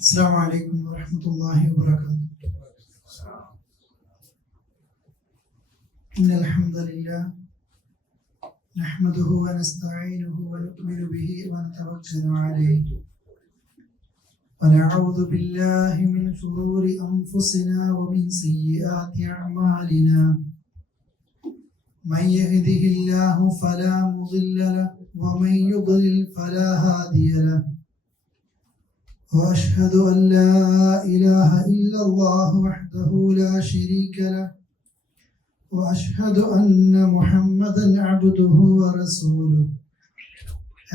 السلام عليكم ورحمة الله وبركاته. إن الحمد لله نحمده ونستعينه ونؤمن به ونتوكل عليه ونعوذ بالله من شرور أنفسنا ومن سيئات أعمالنا. من يهده الله فلا مضل له ومن يضلل فلا هادي له. وأشهد أن لا إله إلا الله وحده لا شريك له وأشهد أن محمدا عبده ورسوله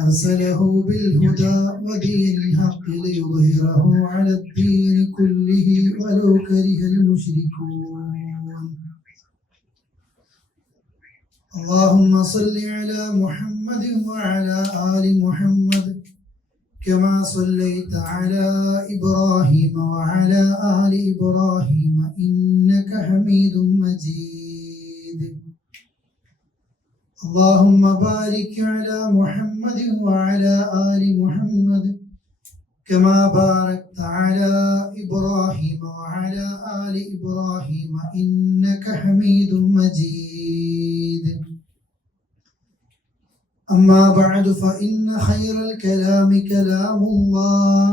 أرسله بالهدى ودين الحق ليظهره على الدين كله ولو كره المشركون. اللهم صل على محمد وعلى آل محمد كما صليت على إبراهيم وعلى آل إبراهيم إنك حميد مجيد. اللهم بارك على محمد وعلى آل محمد كما باركت على إبراهيم وعلى آل إبراهيم إنك حميد مجيد. أما بعد فإن خير الكلام كلام الله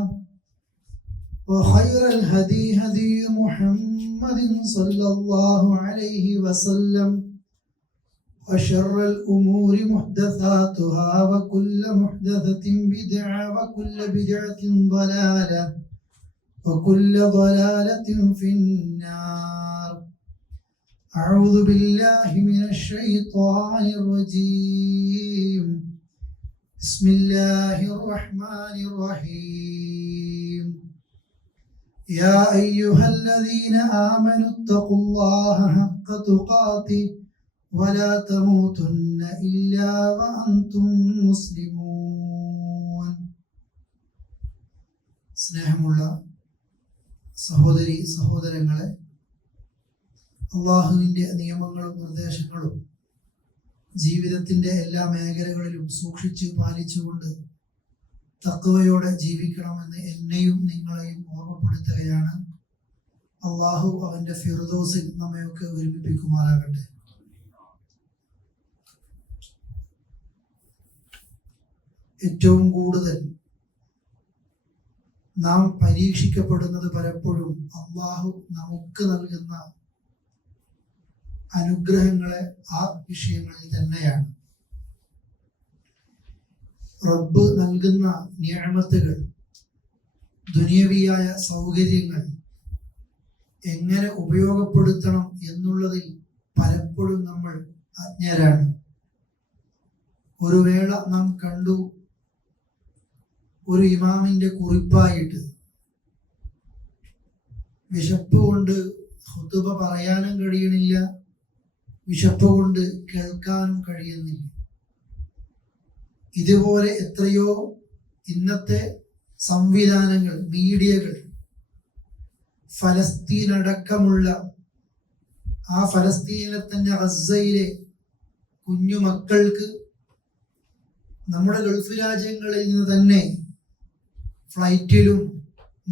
وخير الهدي هدي محمد صلى الله عليه وسلم وشر الأمور محدثاتها وكل محدثة بدعة وكل بدعة ضلالة وكل ضلالة في النار. أعوذ بالله من الشيطان الرجيم. بسم الله الرحمن الرحيم. يا أيها الذين آمنوا اتقوا الله حق تقاته ولا تموتن إلا وأنتم مسلمون. സ്നേഹമുള്ള സഹോദരി സഹോദരങ്ങളെ, അള്ളാഹുവിൻ്റെ നിയമങ്ങളും നിർദ്ദേശങ്ങളും ജീവിതത്തിൻ്റെ എല്ലാ മേഖലകളിലും സൂക്ഷിച്ച് പാലിച്ചുകൊണ്ട് തഖ്വയോടെ ജീവിക്കണമെന്ന് എന്നെയും നിങ്ങളെയും ഓർമ്മപ്പെടുത്തുകയാണ്. അള്ളാഹു അവൻ്റെ ഫിർദൗസിൽ നമ്മയൊക്കെ ഒരുമിപ്പിക്കുമാറാകട്ടെ. ഏറ്റവും കൂടുതൽ നാം പരീക്ഷിക്കപ്പെടുന്നത് പലപ്പോഴും അള്ളാഹു നമുക്ക് നൽകുന്ന അനുഗ്രഹങ്ങളെ ആ വിഷയങ്ങളിൽ തന്നെയാണ്. റബ്ബ് നൽകുന്ന നിഅമത്തുകൾ, ദുനിയവിയായ സൗകര്യങ്ങൾ എങ്ങനെ ഉപയോഗപ്പെടുത്തണം എന്നുള്ളതിൽ പലപ്പോഴും നമ്മൾ അജ്ഞരാണ്. ഒരു വേള നാം കണ്ടു, ഒരു ഇമാമിന്റെ കുറിപ്പായിട്ട് വിശപ്പ് കൊണ്ട് ഖുതുബ പറയാനും കഴിയണില്ല, വിശപ്പ് കൊണ്ട് കേൾക്കാനും കഴിയുന്നില്ല. ഇതുപോലെ എത്രയോ ഇന്നത്തെ സംവിധാനങ്ങൾ, മീഡിയകൾ ഫലസ്തീൻ അടക്കമുള്ള ആ ഫലസ്തീനിലെ തന്നെ ഗസയിലെ കുഞ്ഞു മക്കൾക്ക് നമ്മുടെ ഗൾഫ് രാജ്യങ്ങളിൽ നിന്ന് തന്നെ ഫ്ലൈറ്റിലും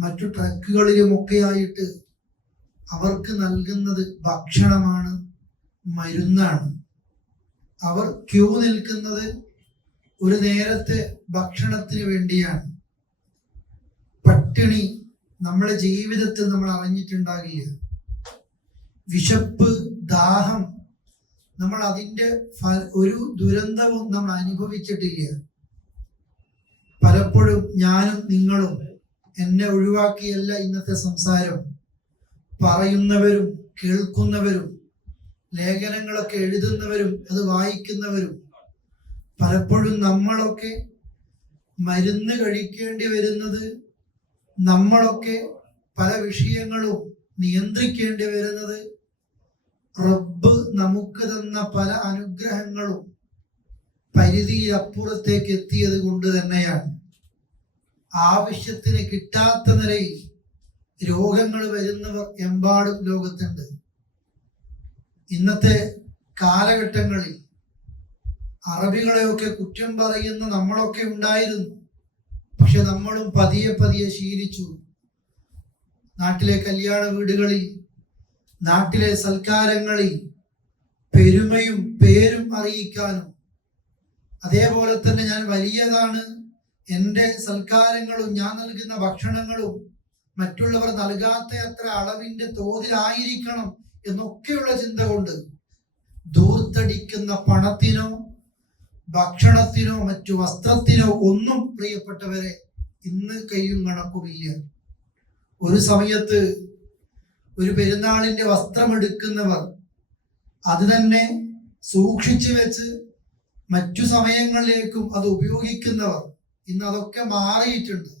മറ്റു ട്രക്കുകളിലുമൊക്കെയായിട്ട് അവർക്ക് നൽകുന്നത് ഭക്ഷണമാണ്, മരുന്നാണ്. അവർ ക്യൂ നിൽക്കുന്നത് ഒരു നേരത്തെ ഭക്ഷണത്തിന് വേണ്ടിയാണ്. പട്ടിണി നമ്മുടെ ജീവിതത്തിൽ നമ്മൾ അറിഞ്ഞിട്ടുണ്ടാകില്ല. വിശപ്പ്, ദാഹം, നമ്മൾ അതിൻ്റെ ഒരു ദുരന്തവും നമ്മൾ അനുഭവിച്ചിട്ടില്ല. പലപ്പോഴും ഞാനും നിങ്ങളും, എന്നെ ഒഴിവാക്കിയല്ല ഇന്നത്തെ സംസാരം, പറയുന്നവരും കേൾക്കുന്നവരും ലേഖനങ്ങളൊക്കെ എഴുതുന്നവരും അത് വായിക്കുന്നവരും, പലപ്പോഴും നമ്മളൊക്കെ മരുന്ന് കഴിക്കേണ്ടി വരുന്നത്, നമ്മളൊക്കെ പല വിഷയങ്ങളും നിയന്ത്രിക്കേണ്ടി വരുന്നത് റബ്ബ് നമുക്ക് തന്ന പല അനുഗ്രഹങ്ങളും പരിധിയിലപ്പുറത്തേക്ക് എത്തിയത് കൊണ്ട് തന്നെയാണ്. ആവശ്യത്തിന് കിട്ടാത്ത നിലയിൽ രോഗങ്ങൾ വരുന്നവർ എമ്പാടും ലോകത്തുണ്ട്. ഇന്നത്തെ കാലഘട്ടങ്ങളിൽ അറബികളെയൊക്കെ കുറ്റം പറയുന്ന നമ്മളൊക്കെ ഉണ്ടായിരുന്നു. പക്ഷെ നമ്മളും പതിയെ പതിയെ ശീലിച്ചു. നാട്ടിലെ കല്യാണ വീടുകളിൽ, നാട്ടിലെ സൽക്കാരങ്ങളിൽ പെരുമയും പേരും അറിയിക്കാനും, അതേപോലെ തന്നെ ഞാൻ വലിയതാണ്, എൻ്റെ സൽക്കാരങ്ങളും ഞാൻ നൽകുന്ന ഭക്ഷണങ്ങളും മറ്റുള്ളവർ നൽകാത്ത അത്ര അളവിന്റെ തോതിലായിരിക്കണം എന്നൊക്കെയുള്ള ചിന്ത കൊണ്ട് ധൂർത്തടിക്കുന്ന പണത്തിനോ ഭക്ഷണത്തിനോ മറ്റു വസ്ത്രത്തിനോ ഒന്നും പ്രിയപ്പെട്ടവരെ ഇന്ന് കയ്യും കണക്കുമില്ല. ഒരു സമയത്ത് ഒരു പെരുന്നാളിന്റെ വസ്ത്രം എടുക്കുന്നവർ അത് തന്നെ സൂക്ഷിച്ചു വെച്ച് മറ്റു സമയങ്ങളിലേക്കും അത് ഉപയോഗിക്കുന്നവർ ഇന്ന് അതൊക്കെ മാറിയിട്ടുണ്ട്.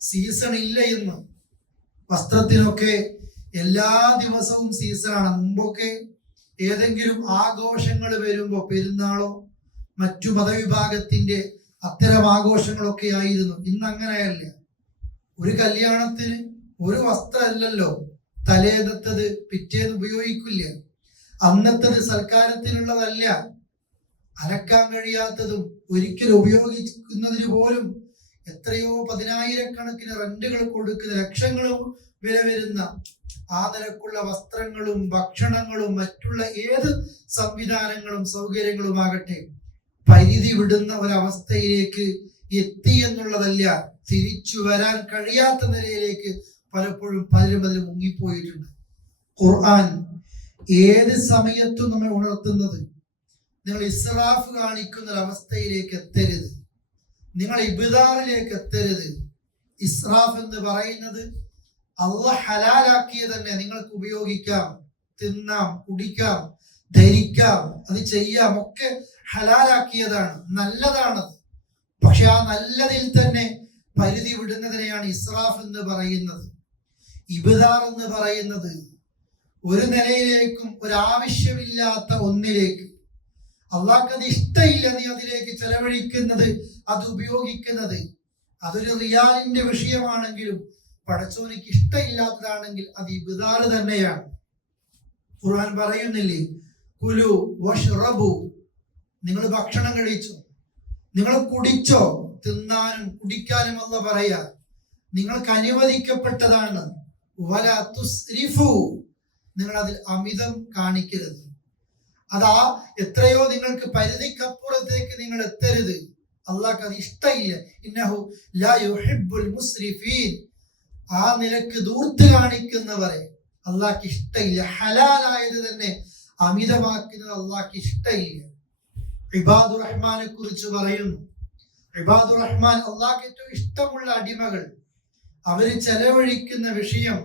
സീസൺ ഇല്ല ഇന്ന്. വസ്ത്രത്തിനൊക്കെ എല്ലാ ദിവസവും സീസണാണ്. മുമ്പൊക്കെ ഏതെങ്കിലും ആഘോഷങ്ങൾ വരുമ്പോൾ, പെരുന്നാളോ മറ്റു മതവിഭാഗത്തിന്റെ അത്തരം ആഘോഷങ്ങളൊക്കെ ആയിരുന്നു. ഇന്ന് അങ്ങനെയല്ല. ഒരു കല്യാണത്തിന് ഒരു വസ്ത്രമല്ലല്ലോ, തലേന്നത്തത് പിറ്റേന്ന് ഉപയോഗിക്കില്ല. അന്നത്തത് സൽക്കാരത്തിനുള്ളതല്ല. അലക്കാൻ കഴിയാത്തതും ഒരിക്കലും ഉപയോഗിക്കുന്നതിന് പോലും എത്രയോ 10,000-കണക്കിന് റെന്റുകൾ കൊടുക്കുന്ന, ലക്ഷങ്ങളും വില വരുന്ന ആ നിലക്കുള്ള വസ്ത്രങ്ങളും ഭക്ഷണങ്ങളും മറ്റുള്ള ഏത് സംവിധാനങ്ങളും സൗകര്യങ്ങളുമാകട്ടെ പരിധി വിടുന്ന ഒരവസ്ഥയിലേക്ക് എത്തി എന്നുള്ളതല്ല, തിരിച്ചു വരാൻ കഴിയാത്ത നിലയിലേക്ക് പലപ്പോഴും പലരും അതിൽ മുങ്ങിപ്പോയിട്ടുണ്ട്. ഖുർആൻ ഏത് സമയത്തും നമ്മെ ഉണർത്തുന്നത്, നിങ്ങൾ ഇസ്രാഫ് കാണിക്കുന്ന ഒരവസ്ഥയിലേക്ക് എത്തരുത്, നിങ്ങൾ ഇബ്താറിലേക്ക് എത്തരുത്. ഇസ്രാഫ് എന്ന് പറയുന്നത് അല്ലാഹ് ഹലാലാക്കിയത് തന്നെ നിങ്ങൾക്ക് ഉപയോഗിക്കാം, തിന്നാം, കുടിക്കാം, ധരിക്കാം, അത് ചെയ്യാം, ഒക്കെ ഹലാലാക്കിയതാണ്, നല്ലതാണത്. പക്ഷെ ആ നല്ലതിൽ തന്നെ പരിധി വിടുന്നതിനെയാണ് ഇസ്രാഫ് എന്ന് പറയുന്നത്. ഇബ്താർ എന്ന് പറയുന്നത് ഒരു നിലയിലേക്കും ഒരാവശ്യമില്ലാത്ത ഒന്നിലേക്ക്, അള്ളാഹ്ക്ക് അത് ഇഷ്ടമില്ല നീ അതിലേക്ക് ചെലവഴിക്കുന്നത്, അത് ഉപയോഗിക്കുന്നത്. അതൊരു റിയാലിന്റെ വിഷയമാണെങ്കിലും പടച്ചോനിക്ക് ഇഷ്ടമില്ലാത്തതാണെങ്കിൽ അത് ഇബ്താർ തന്നെയാണ്. ഖുർആൻ പറയുന്നില്ലേ, കുലു വഷ്റബു, നിങ്ങൾ ഭക്ഷണം കഴിച്ചോ, നിങ്ങൾ കുടിച്ചോ, തിന്നാനും കുടിക്കാനും അല്ല പറയാ, നിങ്ങൾക്ക് അനുവദിക്കപ്പെട്ടതാണ്. വല തുസ്രിഫു, നിങ്ങൾ അതിൽ അമിതം കാണിക്കരുത്. അതാ എത്രയോ നിങ്ങൾക്ക് പരിധിക്കപ്പുറത്തേക്ക് നിങ്ങൾ എത്തരുത്. അള്ളാഹ്ക്ക് അത് ഇഷ്ടമില്ല. ഇന്നഹു ലാ യുഹിബ്ബുൽ മുസ്രിഫീൻ, ആ നിലക്ക് ദൂർത്ത് കാണിക്കുന്നവരെ അള്ളാഹ്ക്ക് ഇഷ്ടമില്ല. ഹലാലായത് തന്നെ അമിതമാക്കുന്നത് അള്ളാഹ്ക്ക് ഇഷ്ടമില്ല. ഇബാദുർ റഹ്മാനെ കുറിച്ച് പറയുന്നു, ഇബാദുർ റഹ്മാൻ അള്ളാഹ്ക്ക് ഏറ്റവും ഇഷ്ടമുള്ള അടിമകൾ, അവര് ചെലവഴിക്കുന്ന വിഷയം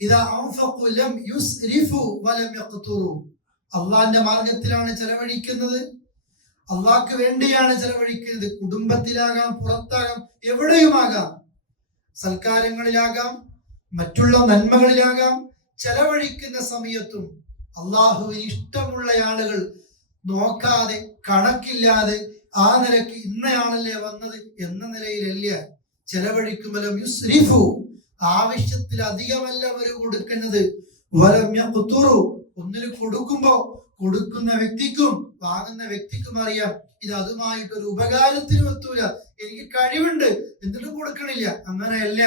ഇദാ അൻഫഖു ലം യുസ്രിഫു വലം യഖ്തുറു, അള്ളാഹിന്റെ മാർഗത്തിലാണ് ചെലവഴിക്കുന്നത്, അള്ളാഹ്ക്ക് വേണ്ടിയാണ് ചെലവഴിക്കുന്നത്. കുടുംബത്തിലാകാം, പുറത്താകാം, എവിടെയുമാകാം, സൽക്കാരങ്ങളിലാകാം, മറ്റുള്ള നന്മകളിലാകാം. ചെലവഴിക്കുന്ന സമയത്തും അള്ളാഹുവിന് ഇഷ്ടമുള്ള ആളുകൾ നോക്കാതെ, കണക്കില്ലാതെ, ആ നിലയ്ക്ക് ഇന്നയാളല്ലേ വന്നത് എന്ന നിലയിലല്ല ചെലവഴിക്കുമ്പോൾ യുസ്രിഫു, ആവശ്യത്തിലധികമല്ല അവർ കൊടുക്കുന്നത്. വലം യഖ്തുറു, ഒന്നിന് കൊടുക്കുമ്പോ കൊടുക്കുന്ന വ്യക്തിക്കും വാങ്ങുന്ന വ്യക്തിക്കും അറിയാം ഇത് അതുമായിട്ടൊരു ഉപകാരത്തിനും എത്തൂല, എനിക്ക് കഴിവുണ്ട് എന്നിട്ടും കൊടുക്കണില്ല. അങ്ങനെയല്ല,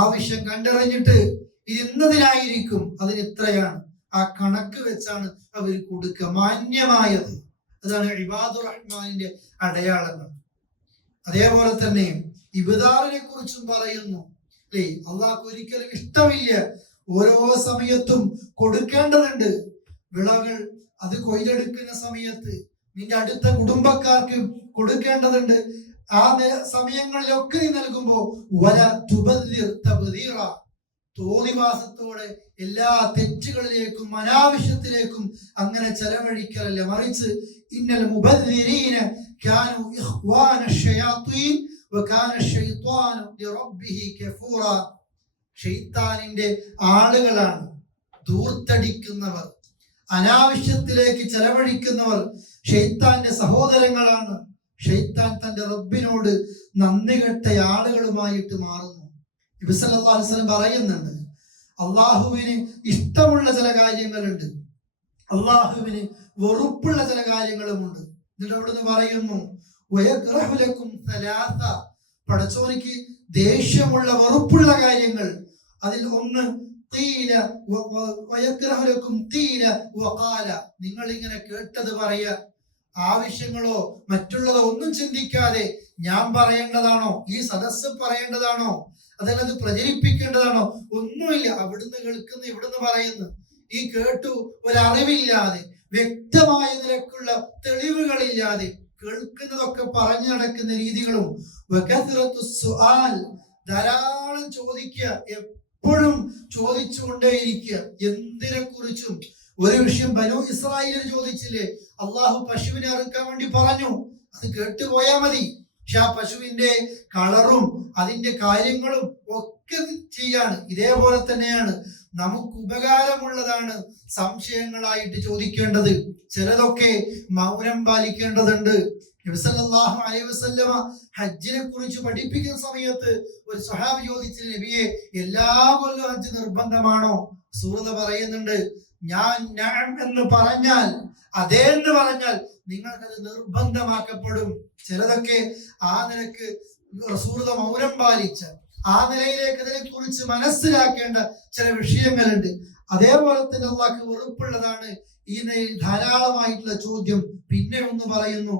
ആവശ്യം കണ്ടറിഞ്ഞിട്ട് ഇത് എന്നതിനായിരിക്കും, അതിന് എത്രയാണ്, ആ കണക്ക് വെച്ചാണ് അവർ കൊടുക്കുക, മാന്യമായത്. അതാണ് ഇബാദുർ റഹ്മാനിന്റെ അടയാളങ്ങൾ. അതേപോലെ തന്നെ ഇബ്താറിനെ കുറിച്ചും പറയുന്നു, അല്ലേ, അള്ളാഹ്ക്ക് ഒരിക്കലും ഇഷ്ടമില്ല. ഓരോ സമയത്തും കൊടുക്കേണ്ടതുണ്ട്. വിളകൾ അത് കൊയ്തെടുക്കുന്ന സമയത്ത് നിന്റെ അടുത്ത കുടുംബക്കാർക്ക് കൊടുക്കേണ്ടതുണ്ട്. ആ സമയങ്ങളിലൊക്കെ നീ നൽകുമ്പോ വല തുബദ്ദിർ തബ്ദീറ, തോന്നിവാസത്തോടെ എല്ലാ തെറ്റുകളിലേക്കും അനാവശ്യത്തിലേക്കും അങ്ങനെ ചെലവഴിക്കലല്ല, മറിച്ച് ഇന്നൽ മുബദ്ദിരീന കാനു ഇഖ്വാന ശയാത്തീൻ വകാന ശൈത്വാനു ലിറബ്ബിഹി കഫൂറ, ശൈത്താനിന്റെ ആളുകളാണ് ധൂർത്തടിക്കുന്നവർ, അനാവശ്യത്തിലേക്ക് ചെലവഴിക്കുന്നവർ ശൈത്താന്റെ സഹോദരങ്ങളാണ്. ശൈത്താൻ തന്റെ റബ്ബിനോട് നന്ദി കെട്ട ആളുകളുമായിട്ട് മാറുന്നു. നബി സല്ലല്ലാഹു അലൈഹി വസല്ലം പറയുന്നുണ്ട്, അള്ളാഹുവിന് ഇഷ്ടമുള്ള ചില കാര്യങ്ങളുണ്ട്, അള്ളാഹുവിന് വെറുപ്പുള്ള ചില കാര്യങ്ങളുമുണ്ട്. എന്നിട്ട് അവിടുന്ന് പറയുന്നു, വയക്റഹു ലക്കും സലാസ, പടച്ചോനിക്ക് ദേഷ്യമുള്ള വെറുപ്പുള്ള കാര്യങ്ങൾ, അതിൽ ഒന്ന് ഖീല വയക്റഹു ലക്കും ഖീല വഖാല. നിങ്ങൾ ഇങ്ങനെ കേട്ടത് പറയുക, ആവശ്യങ്ങളോ മറ്റുള്ളതോ ഒന്നും ചിന്തിക്കാതെ ഞാൻ പറയേണ്ടതാണോ, ഈ സദസ്സ് പറയേണ്ടതാണോ, അതല്ലത് പ്രചരിപ്പിക്കേണ്ടതാണോ, ഒന്നുമില്ല. അവിടുന്ന് കേൾക്കുന്നു, ഇവിടുന്ന് പറയുന്നു. ഈ കേട്ടു ഒരറിവില്ലാതെ, വ്യക്തമായ നിലക്കുള്ള തെളിവുകളില്ലാതെ കേൾക്കുന്നതൊക്കെ പറഞ്ഞു നടക്കുന്ന രീതികളും, ധാരാളം ചോദിക്കുക, എപ്പോഴും ചോദിച്ചുകൊണ്ടേയിരിക്കുക. എന്തിനെ കുറിച്ചും. ഒരു വിഷയം ബനൂ ഇസ്രായേലിന് ചോദിച്ചില്ലേ, അള്ളാഹു പശുവിനെ അറുക്കാൻ വേണ്ടി പറഞ്ഞു, അത് കേട്ടുപോയാ മതി. പക്ഷെ ആ പശുവിന്റെ കളറും അതിന്റെ കാര്യങ്ങളും ഒക്കെ ചെയ്യാണ്. ഇതേപോലെ തന്നെയാണ് നമുക്ക് ഉപകാരമുള്ളതാണ് സംശയങ്ങളായിട്ട് ചോദിക്കേണ്ടത്. ചിലതൊക്കെ മൗനം പാലിക്കേണ്ടതുണ്ട്. നബി സല്ലല്ലാഹു അലൈഹി വസല്ലമ ഹജ്ജിനെ കുറിച്ച് പഠിപ്പിക്കുന്ന സമയത്ത് ഒരു സ്വഹാബി ചോദിച്ചു, നബിയെ, എല്ലാ കൊല്ലവും ഹജ്ജ് നിർബന്ധമാണോ? റസൂൽ പറയുന്നുണ്ട്, ഞാൻ നഅം എന്ന് പറഞ്ഞാൽ, അതേ എന്ന് പറഞ്ഞാൽ നിങ്ങൾക്കത് നിർബന്ധമാക്കപ്പെടും. ചിലതൊക്കെ ആ നിലക്ക് റസൂൽ മൗനം പാലിച്ച ആ നിലയിലേക്ക് അതിനെ കുറിച്ച് മനസ്സിലാക്കേണ്ട ചില വിഷയങ്ങളുണ്ട്. അതേപോലെ തന്നെ അള്ളാഹ്ക്ക് വെറുപ്പുള്ളതാണ് ഈ നിലയിൽ ധാരാളമായിട്ടുള്ള ചോദ്യം. പിന്നെ ഒന്ന് പറയുന്നു,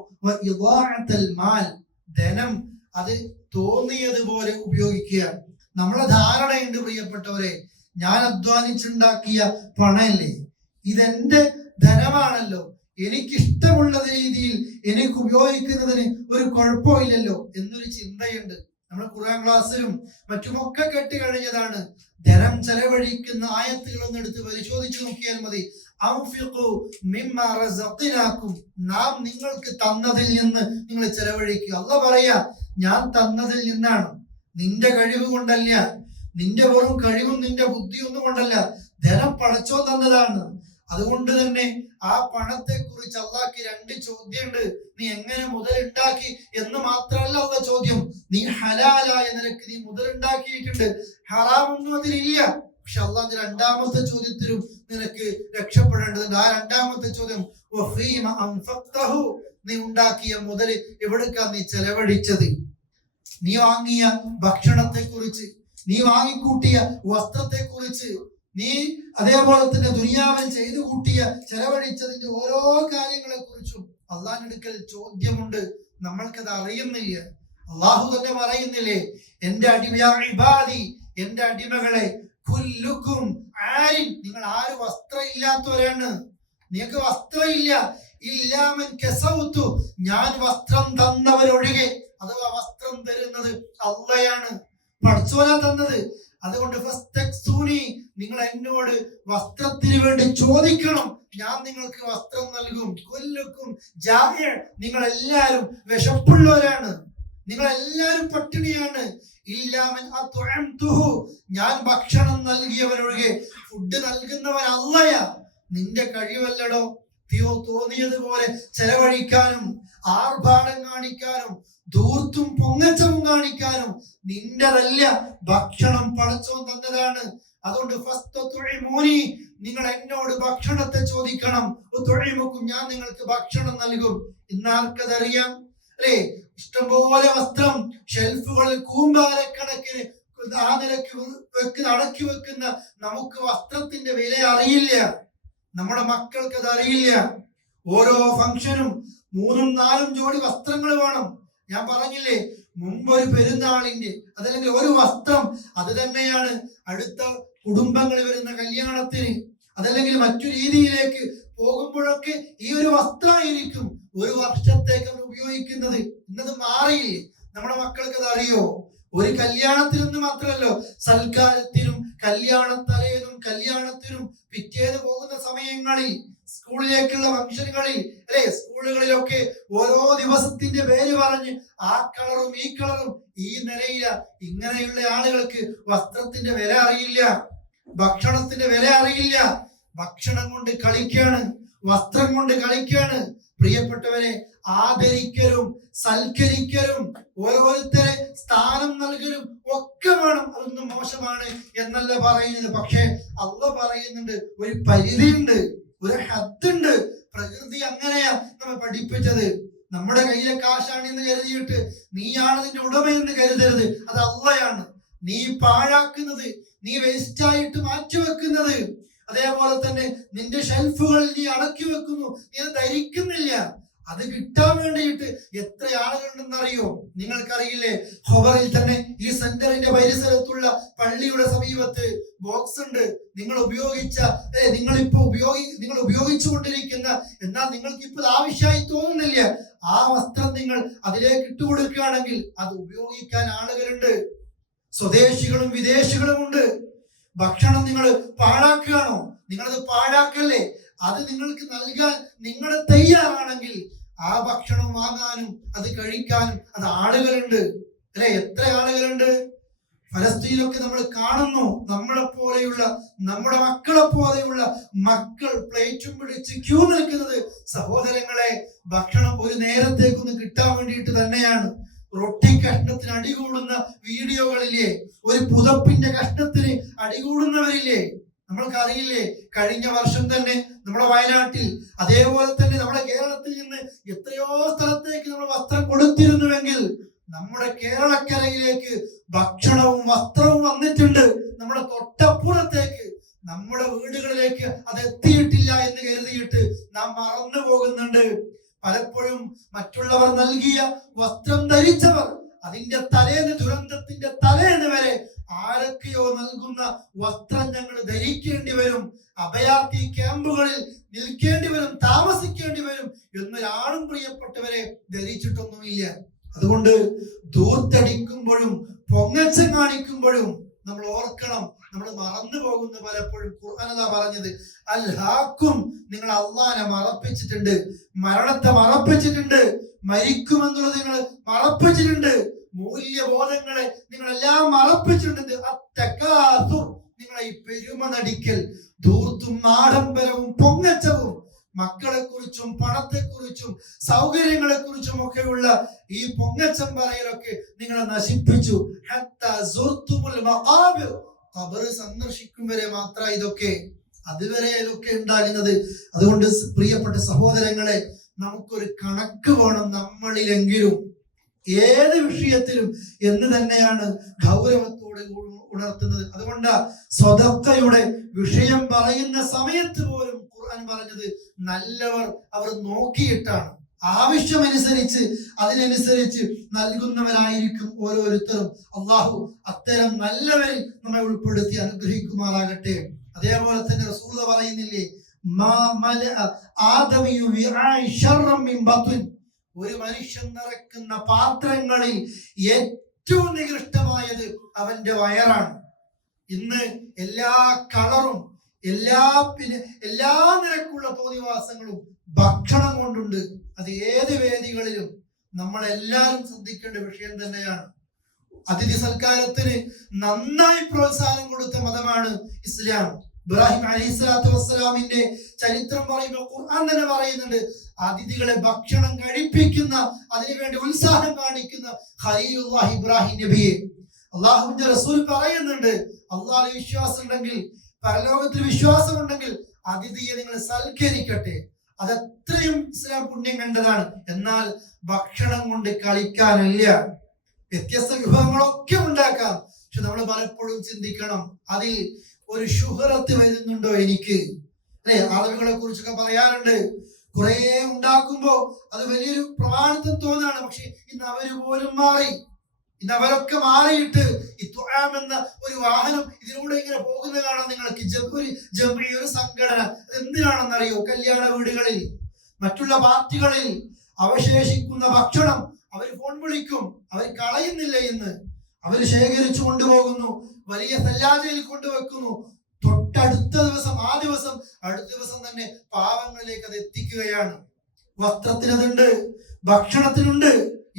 ധനം അത് തോന്നിയതുപോലെ ഉപയോഗിക്കുക. നമ്മളെ ധാരണയുണ്ട് പ്രിയപ്പെട്ടവരെ, ഞാൻ അധ്വാനിച്ചുണ്ടാക്കിയ പണമല്ലേ, ഇതെന്റെ ധനമാണല്ലോ, എനിക്കിഷ്ടമുള്ള രീതിയിൽ എനിക്ക് ഉപയോഗിക്കുന്നതിന് ഒരു കുഴപ്പമില്ലല്ലോ എന്നൊരു ചിന്തയുണ്ട്. നമ്മൾ ഖുർആൻ ക്ലാസ്സിലും മറ്റുമൊക്കെ കേട്ട് കഴിഞ്ഞതാണ്. ധനം ചെലവഴിക്കുന്ന ആയത്തുകളൊന്നും എടുത്ത് പരിശോധിച്ചു നോക്കിയാൽ മതി. നാം നിങ്ങൾക്ക് തന്നതിൽ നിന്ന് നിങ്ങൾ ചെലവഴിക്കുക. അല്ലാഹ് പറയാ, ഞാൻ തന്നതിൽ നിന്നാണ്, നിന്റെ കഴിവ് കൊണ്ടല്ല, നിന്റെ വെറും കഴിവും നിന്റെ ബുദ്ധിയൊന്നും കൊണ്ടല്ല, ധനം പടച്ചോൻ തന്നതാണ്. അതുകൊണ്ട് തന്നെ ആ പണത്തെ കുറിച്ച് അള്ളാഹ്ക്ക് രണ്ട് ചോദ്യമുണ്ട്. നീ എങ്ങനെ മുതലുണ്ടാക്കി എന്ന് മാത്രമല്ല ഉള്ള ചോദ്യം, നീ ഹലാലായ നിലക്ക് നീ മുതലുണ്ടാക്കിയിട്ടുണ്ട്, ഹറാമൊന്നും അതിലില്ല. പക്ഷെ അള്ളാഹ് രണ്ടാമത്തെ ചോദ്യത്തിലും നിനക്ക് രക്ഷപ്പെടേണ്ടതുണ്ട്. ആ രണ്ടാമത്തെ ചോദ്യം, നീ ഉണ്ടാക്കിയ മുതൽ എവിടേക്കാ നീ ചെലവഴിച്ചത്? നീ വാങ്ങിയ ഭക്ഷണത്തെ കുറിച്ച്, നീ വാങ്ങിക്കൂട്ടിയ വസ്ത്രത്തെ കുറിച്ച്, നീ അതേപോലെ തന്നെ ദുനിയാവിൽ ചെയ്തു കൂട്ടിയ ചെലവഴിച്ചതിന്റെ ഓരോ കാര്യങ്ങളെ കുറിച്ചും അള്ളാഹിന്റെ അടുക്കൽ ചോദ്യമുണ്ട്. നമ്മൾക്കത് അറിയുന്നില്ല. അള്ളാഹു തന്നെ പറയുന്നില്ലേ, എന്റെ ഇബാദി, എന്റെ അടിമകളെ, കുല്ലുക്കും ആരിൻ, നിങ്ങൾ ആര് വസ്ത്രം ഇല്ലാത്തവരാണ്, നിങ്ങൾക്ക് വസ്ത്രമില്ല. ഇല്ലാമൻ കസൗതു, ഞാൻ വസ്ത്രം തന്നവരൊഴികെ. അഥവാ വസ്ത്രം തരുന്നത് അള്ളയാണ്, പടച്ചോനാ തന്നത്. അതുകൊണ്ട് നിങ്ങൾ എന്നോട് വസ്ത്രത്തിന് വേണ്ടി ചോദിക്കണം, ഞാൻ നിങ്ങൾക്ക് വസ്ത്രം നൽകും. കൊല്ലുക്കും ജായ, നിങ്ങൾ എല്ലാവരും വിശപ്പുള്ളവരാണ്, നിങ്ങൾ എല്ലാവരും പട്ടിണിയാണ്. ഇല്ലാമൻ അത്അംതുഹു, ഞാൻ ഭക്ഷണം നൽകിയവരൊഴികെ. ഫുഡ് നൽകുന്നവൻ അള്ളയാ, നിന്റെ കഴിവല്ലടോ തോന്നിയതുപോലെ ചെലവഴിക്കാനും ആർഭാടം കാണിക്കാനും ധൂർത്തും പൊങ്ങച്ചവും കാണിക്കാനും നിന്റെതല്ല, ഭക്ഷണം പടച്ചോൻ തന്നതാണ്. അതുകൊണ്ട് നിങ്ങൾ എന്നോട് ഭക്ഷണത്തെ ചോദിക്കണം, ഞാൻ നിങ്ങൾക്ക് ഭക്ഷണം നൽകും. ഇന്നാർക്കതറിയാം അല്ലേ? ഇഷ്ടംപോലെ വസ്ത്രം ഷെൽഫുകളിൽ കൂമ്പാരക്കണക്കിന് ആ നിലക്ക് അടക്കി വെക്കുന്ന നമുക്ക് വസ്ത്രത്തിന്റെ വില അറിയില്ല. നമ്മുടെ മക്കൾക്ക് അത് അറിയില്ല. ഓരോ ഫംഗ്ഷനും 3-4 ജോഡി വസ്ത്രങ്ങൾ വേണം. ഞാൻ പറഞ്ഞില്ലേ, മുമ്പ് ഒരു പെരുന്നാളിന്റെ അതല്ലെങ്കിൽ ഒരു വസ്ത്രം, അത് തന്നെയാണ് അടുത്ത കുടുംബങ്ങളിൽ വരുന്ന കല്യാണത്തിന് അതല്ലെങ്കിൽ മറ്റു രീതിയിലേക്ക് പോകുമ്പോഴൊക്കെ ഈ ഒരു വസ്ത്രമായിരിക്കും ഒരു വർഷത്തേക്ക് ഉപയോഗിക്കുന്നത്. ഇന്നത് മാറിയില്ലേ? നമ്മുടെ മക്കൾക്ക് അത് അറിയോ? ഒരു കല്യാണത്തിനൊന്നും മാത്രമല്ലോ, സൽക്കാരത്തിനും കല്യാണ തലേന്നും കല്യാണത്തിനും പിറ്റേന്ന് പോകുന്ന സമയങ്ങളിൽ, സ്കൂളിലേക്കുള്ള ഫംഗ്ഷനുകളിൽ അല്ലെ, സ്കൂളുകളിലൊക്കെ ഓരോ ദിവസത്തിന്റെ പേര് പറഞ്ഞ് ആ കളറും ഈ കളറും ഈ നിലയില. ഇങ്ങനെയുള്ള ആളുകൾക്ക് വസ്ത്രത്തിന്റെ വില അറിയില്ല, ഭക്ഷണത്തിന്റെ വില അറിയില്ല. ഭക്ഷണം കൊണ്ട് കളിക്കാണ്, വസ്ത്രം കൊണ്ട് കളിക്കാണ്. പ്രിയപ്പെട്ടവരെ, ആദരിക്കലും സൽക്കരിക്കലും ഓരോരുത്തരെ സ്ഥാനം നൽകലും ഒക്കെ വേണം. അതൊന്നും മോശമാണ് എന്നല്ല പറയുന്നത്. പക്ഷെ അള്ളാഹ് പറയുന്നുണ്ട്, ഒരു പരിധിയുണ്ട്, ഒരു ഹദ്ദുണ്ട്. പ്രകൃതി അങ്ങനെയാ നമ്മെ പഠിപ്പിച്ചത്. നമ്മുടെ കയ്യിലെ കാശാണ് എന്ന് കരുതിയിട്ട് നീയാണ് ഇതിന്റെ ഉടമയെന്ന് കരുതരുത്. അത് അള്ളയാണ്. നീ പാഴാക്കുന്നത്, നീ വേസ്റ്റായിട്ട് മാറ്റിവെക്കുന്നത്, അതേപോലെ തന്നെ നിന്റെ ഷെൽഫുകളിൽ നീ അടക്കി വെക്കുന്നു, നീ അത് ധരിക്കുന്നില്ല. അത് കിട്ടാൻ വേണ്ടിയിട്ട് എത്ര ആളുകളുണ്ടെന്ന് അറിയോ? നിങ്ങൾക്കറിയില്ലേ? ഖബറിൽ തന്നെ ഈ സെന്ററിന്റെ പരിസരത്തുള്ള പള്ളിയുടെ സമീപത്ത് ബോക്സ് ഉണ്ട്. നിങ്ങൾ ഉപയോഗിച്ചു കൊണ്ടിരിക്കുന്ന, എന്നാൽ നിങ്ങൾക്ക് ഇപ്പോൾ ആവശ്യമായി തോന്നുന്നില്ല, ആ വസ്ത്രം നിങ്ങൾ അതിലേക്ക് ഇട്ടുകൊടുക്കുകയാണെങ്കിൽ അത് ഉപയോഗിക്കാൻ ആളുകളുണ്ട്. സ്വദേശികളും വിദേശികളും ഉണ്ട്. ഭക്ഷണം നിങ്ങൾ പാഴാക്കുകയാണോ? നിങ്ങളത് പാഴാക്കല്ലേ. അത് നിങ്ങൾക്ക് നൽകാൻ നിങ്ങൾ തയ്യാറാണെങ്കിൽ ആ ഭക്ഷണം വാങ്ങാനും അത് കഴിക്കാനും അത് ആളുകളുണ്ട്, അല്ലെ? എത്ര ആളുകളുണ്ട്? ഫലസ്തീനിലൊക്കെ നമ്മൾ കാണുന്നു, നമ്മളെ പോലെയുള്ള, നമ്മുടെ മക്കളെ പോലെയുള്ള മക്കൾ പ്ലേറ്റും പിടിച്ച് ക്യൂ നിൽക്കുന്നത്. സഹോദരങ്ങളെ, ഭക്ഷണം ഒരു നേരത്തേക്കൊന്ന് കിട്ടാൻ വേണ്ടിയിട്ട് തന്നെയാണ്. റൊട്ടി കഷ്ണത്തിന് അടികൂടുന്ന വീഡിയോകളില്ലേ? ഒരു പുതപ്പിന്റെ കഷ്ണത്തിന് അടികൂടുന്നവരില്ലേ? നമ്മൾക്കറിയില്ലേ? കഴിഞ്ഞ വർഷം തന്നെ നമ്മുടെ വയനാട്ടിൽ, അതേപോലെ തന്നെ നമ്മുടെ കേരളത്തിൽ നിന്ന് എത്രയോ സ്ഥലത്തേക്ക് നമ്മൾ വസ്ത്രം കൊടുത്തിരുന്നുവെങ്കിൽ നമ്മുടെ കേരളക്കരയിലേക്ക് ഭക്ഷണവും വസ്ത്രവും വന്നിട്ടുണ്ട്. നമ്മുടെ തൊട്ടപ്പുറത്തേക്ക്, നമ്മുടെ വീടുകളിലേക്ക് അത് എത്തിയിട്ടില്ല എന്ന് കരുതിയിട്ട് നാം മറന്നു പോകുന്നുണ്ട്. പലപ്പോഴും മറ്റുള്ളവർ നൽകിയ വസ്ത്രം ധരിച്ചവർ അതിന്റെ തലേന്ന്, ദുരന്തത്തിന്റെ തലേന്ന് വരെ ആരൊക്കെയോ നൽകുന്ന വസ്ത്രം ഞങ്ങൾ ധരിക്കേണ്ടി വരും, അഭയാർത്ഥി ക്യാമ്പുകളിൽ നിൽക്കേണ്ടി വരും, താമസിക്കേണ്ടി വരും എന്നൊരാളും പ്രിയപ്പെട്ടവരെ ധരിച്ചിട്ടൊന്നുമില്ല. അതുകൊണ്ട് ധൂർത്തടിക്കുമ്പോഴും പൊങ്ങച്ചം കാണിക്കുമ്പോഴും നമ്മൾ ഓർക്കണം, നമ്മൾ മറന്നു പോകുന്ന പലപ്പോഴും. ഖുർആൻ അതാ പറഞ്ഞത്, അൽഹാക്കും, നിങ്ങൾ അള്ളാനെ മറപ്പിച്ചിട്ടുണ്ട്, മരണത്തെ മറപ്പിച്ചിട്ടുണ്ട്, മരിക്കുമെന്നുള്ളത് നിങ്ങൾ മറപ്പിച്ചിട്ടുണ്ട്, മൂല്യബോധങ്ങളെ നിങ്ങളെല്ലാം മറപ്പിച്ചിട്ടുണ്ട്. നിങ്ങളെ ഈ പെരുമ നടിക്കൽ, ധൂർത്തും ആഡംബരവും പൊങ്ങച്ചവും, മക്കളെ കുറിച്ചും പണത്തെ കുറിച്ചും സൗകര്യങ്ങളെ കുറിച്ചും ഒക്കെയുള്ള ഈ പൊങ്ങച്ചം പറയലൊക്കെ നിങ്ങളെ നശിപ്പിച്ചു. ഖബർ സന്ദർശിക്കും വരെ മാത്രം ഇതൊക്കെ, അതുവരെ ഇതൊക്കെ ഉണ്ടാകുന്നത്. അതുകൊണ്ട് പ്രിയപ്പെട്ട സഹോദരങ്ങളെ, നമുക്കൊരു കണക്ക് വേണം നമ്മളിലെങ്കിലും, ഏത് വിഷയത്തിലും എന്ന് തന്നെയാണ് ഗൗരവത്തോടെ ഉണർത്തുന്നത്. അതുകൊണ്ട് സ്വതക്കയുടെ വിഷയം പറയുന്ന സമയത്ത് പോലും ഖുർആൻ പറഞ്ഞത് നല്ലവർ അവർ നോക്കിയിട്ടാണ്, ആവശ്യമനുസരിച്ച് അതിനനുസരിച്ച് നൽകുന്നവരായിരിക്കും ഓരോരുത്തരും. അള്ളാഹു അത്തരം നല്ലവരിൽ നമ്മെ ഉൾപ്പെടുത്തി അനുഗ്രഹിക്കുമാറാകട്ടെ. അതേപോലെ തന്നെ റസൂൽ പറയുന്നില്ലേ, ഒരു മനുഷ്യൻ നിറയ്ക്കുന്ന പാത്രങ്ങളിൽ ഏറ്റവും നികൃഷ്ടമായത് അവന്റെ വയറാണ്. ഇന്ന് എല്ലാ കളറും എല്ലാ നിരക്കുള്ള തോന്നിവാസങ്ങളും ഭക്ഷണം കൊണ്ടുണ്ട്. അത് ഏത് വേദികളിലും നമ്മളെല്ലാവരും ശ്രദ്ധിക്കേണ്ട വിഷയം തന്നെയാണ്. അതിഥി സൽക്കാരത്തിന് നന്നായി പ്രോത്സാഹനം കൊടുത്ത മതമാണ് ഇസ്ലാം. ഇബ്രാഹിം അലൈഹിസ്സലാത്തു വസ്സലാമിന്റെ ചരിത്രം പറയുമ്പോൾ ഖുർആൻ തന്നെ പറയുന്നുണ്ട്, അതിഥികളെ ഭക്ഷണം കഴിപ്പിക്കുന്ന, അതിനുവേണ്ടി ഉത്സാഹം കാണിക്കുന്ന ഖലീലുല്ലാഹി ഇബ്രാഹിം നബിയെ അള്ളാഹുവിന്റെ റസൂൽ പറയുന്നുണ്ട്, അള്ളാഹുവിൽ വിശ്വാസം ഉണ്ടെങ്കിൽ, പരലോകത്തിൽ വിശ്വാസമുണ്ടെങ്കിൽ അതിഥിയെ നിങ്ങൾ സൽക്കരിക്കട്ടെ. അതത്രയും ഇസ്ലാം പുണ്യം കണ്ടതാണ്. എന്നാൽ ഭക്ഷണം കൊണ്ട് കളിക്കാനല്ല. വ്യത്യസ്ത വിഭവങ്ങളൊക്കെ ഉണ്ടാക്കാം, പക്ഷെ നമ്മൾ പലപ്പോഴും ചിന്തിക്കണം, അതിൽ ഒരു ശുഹറത്ത് വരുന്നുണ്ടോ എനിക്ക്, അല്ലെ? ആളുകളെ കുറിച്ചൊക്കെ പറയാറുണ്ട്, കുറെ ഉണ്ടാക്കുമ്പോ അത് വലിയൊരു പ്രമാണിത്വം തോന്നാണ്. പക്ഷെ ഇന്ന് അവര് പോലും മാറി. ഇന്ന് അവരൊക്കെ മാറിയിട്ട് ഇത്വാം എന്ന ഒരു വാഹനം ഇതിലൂടെ ഇങ്ങനെ പോകുന്നത് കാണാൻ നിങ്ങൾക്ക്. ഒരു സംഘടന, എന്തിനാണെന്നറിയോ? കല്യാണ വീടുകളിൽ, മറ്റുള്ള പാർട്ടികളിൽ അവശേഷിക്കുന്ന ഭക്ഷണം അവർ ഫോൺ വിളിക്കും, അവർ കളയുന്നില്ല എന്ന്, അവർ ശേഖരിച്ചു കൊണ്ടുപോകുന്നു, വലിയ സല്ലാജയിൽ കൊണ്ടുവെക്കുന്നു. തൊട്ടടുത്ത ദിവസം, അടുത്ത ദിവസം തന്നെ പാവങ്ങളിലേക്ക് അത് എത്തിക്കുകയാണ്. വസ്ത്രത്തിനതുണ്ട്, ഭക്ഷണത്തിനുണ്ട്.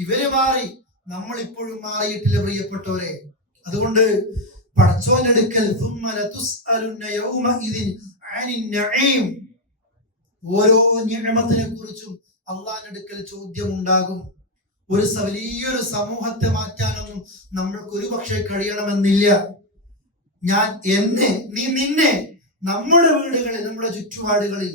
ഇവര് മാറി, നമ്മൾ ഇപ്പോഴും മാറിയിട്ടില്ല പ്രിയപ്പെട്ടവരെ. അതുകൊണ്ട് പടച്ചോനടുക്കൽ ഓരോ നിഅമത്തിനെ കുറിച്ചും അള്ളാഹിനടുക്കൽ ചോദ്യം ഉണ്ടാകും. വലിയൊരു സമൂഹത്തെ മാറ്റാനൊന്നും നമ്മൾക്ക് ഒരു പക്ഷേ കഴിയണമെന്നില്ല. നീ നിന്നെ നമ്മുടെ വീടുകളിൽ, നമ്മുടെ ചുറ്റുപാടുകളിൽ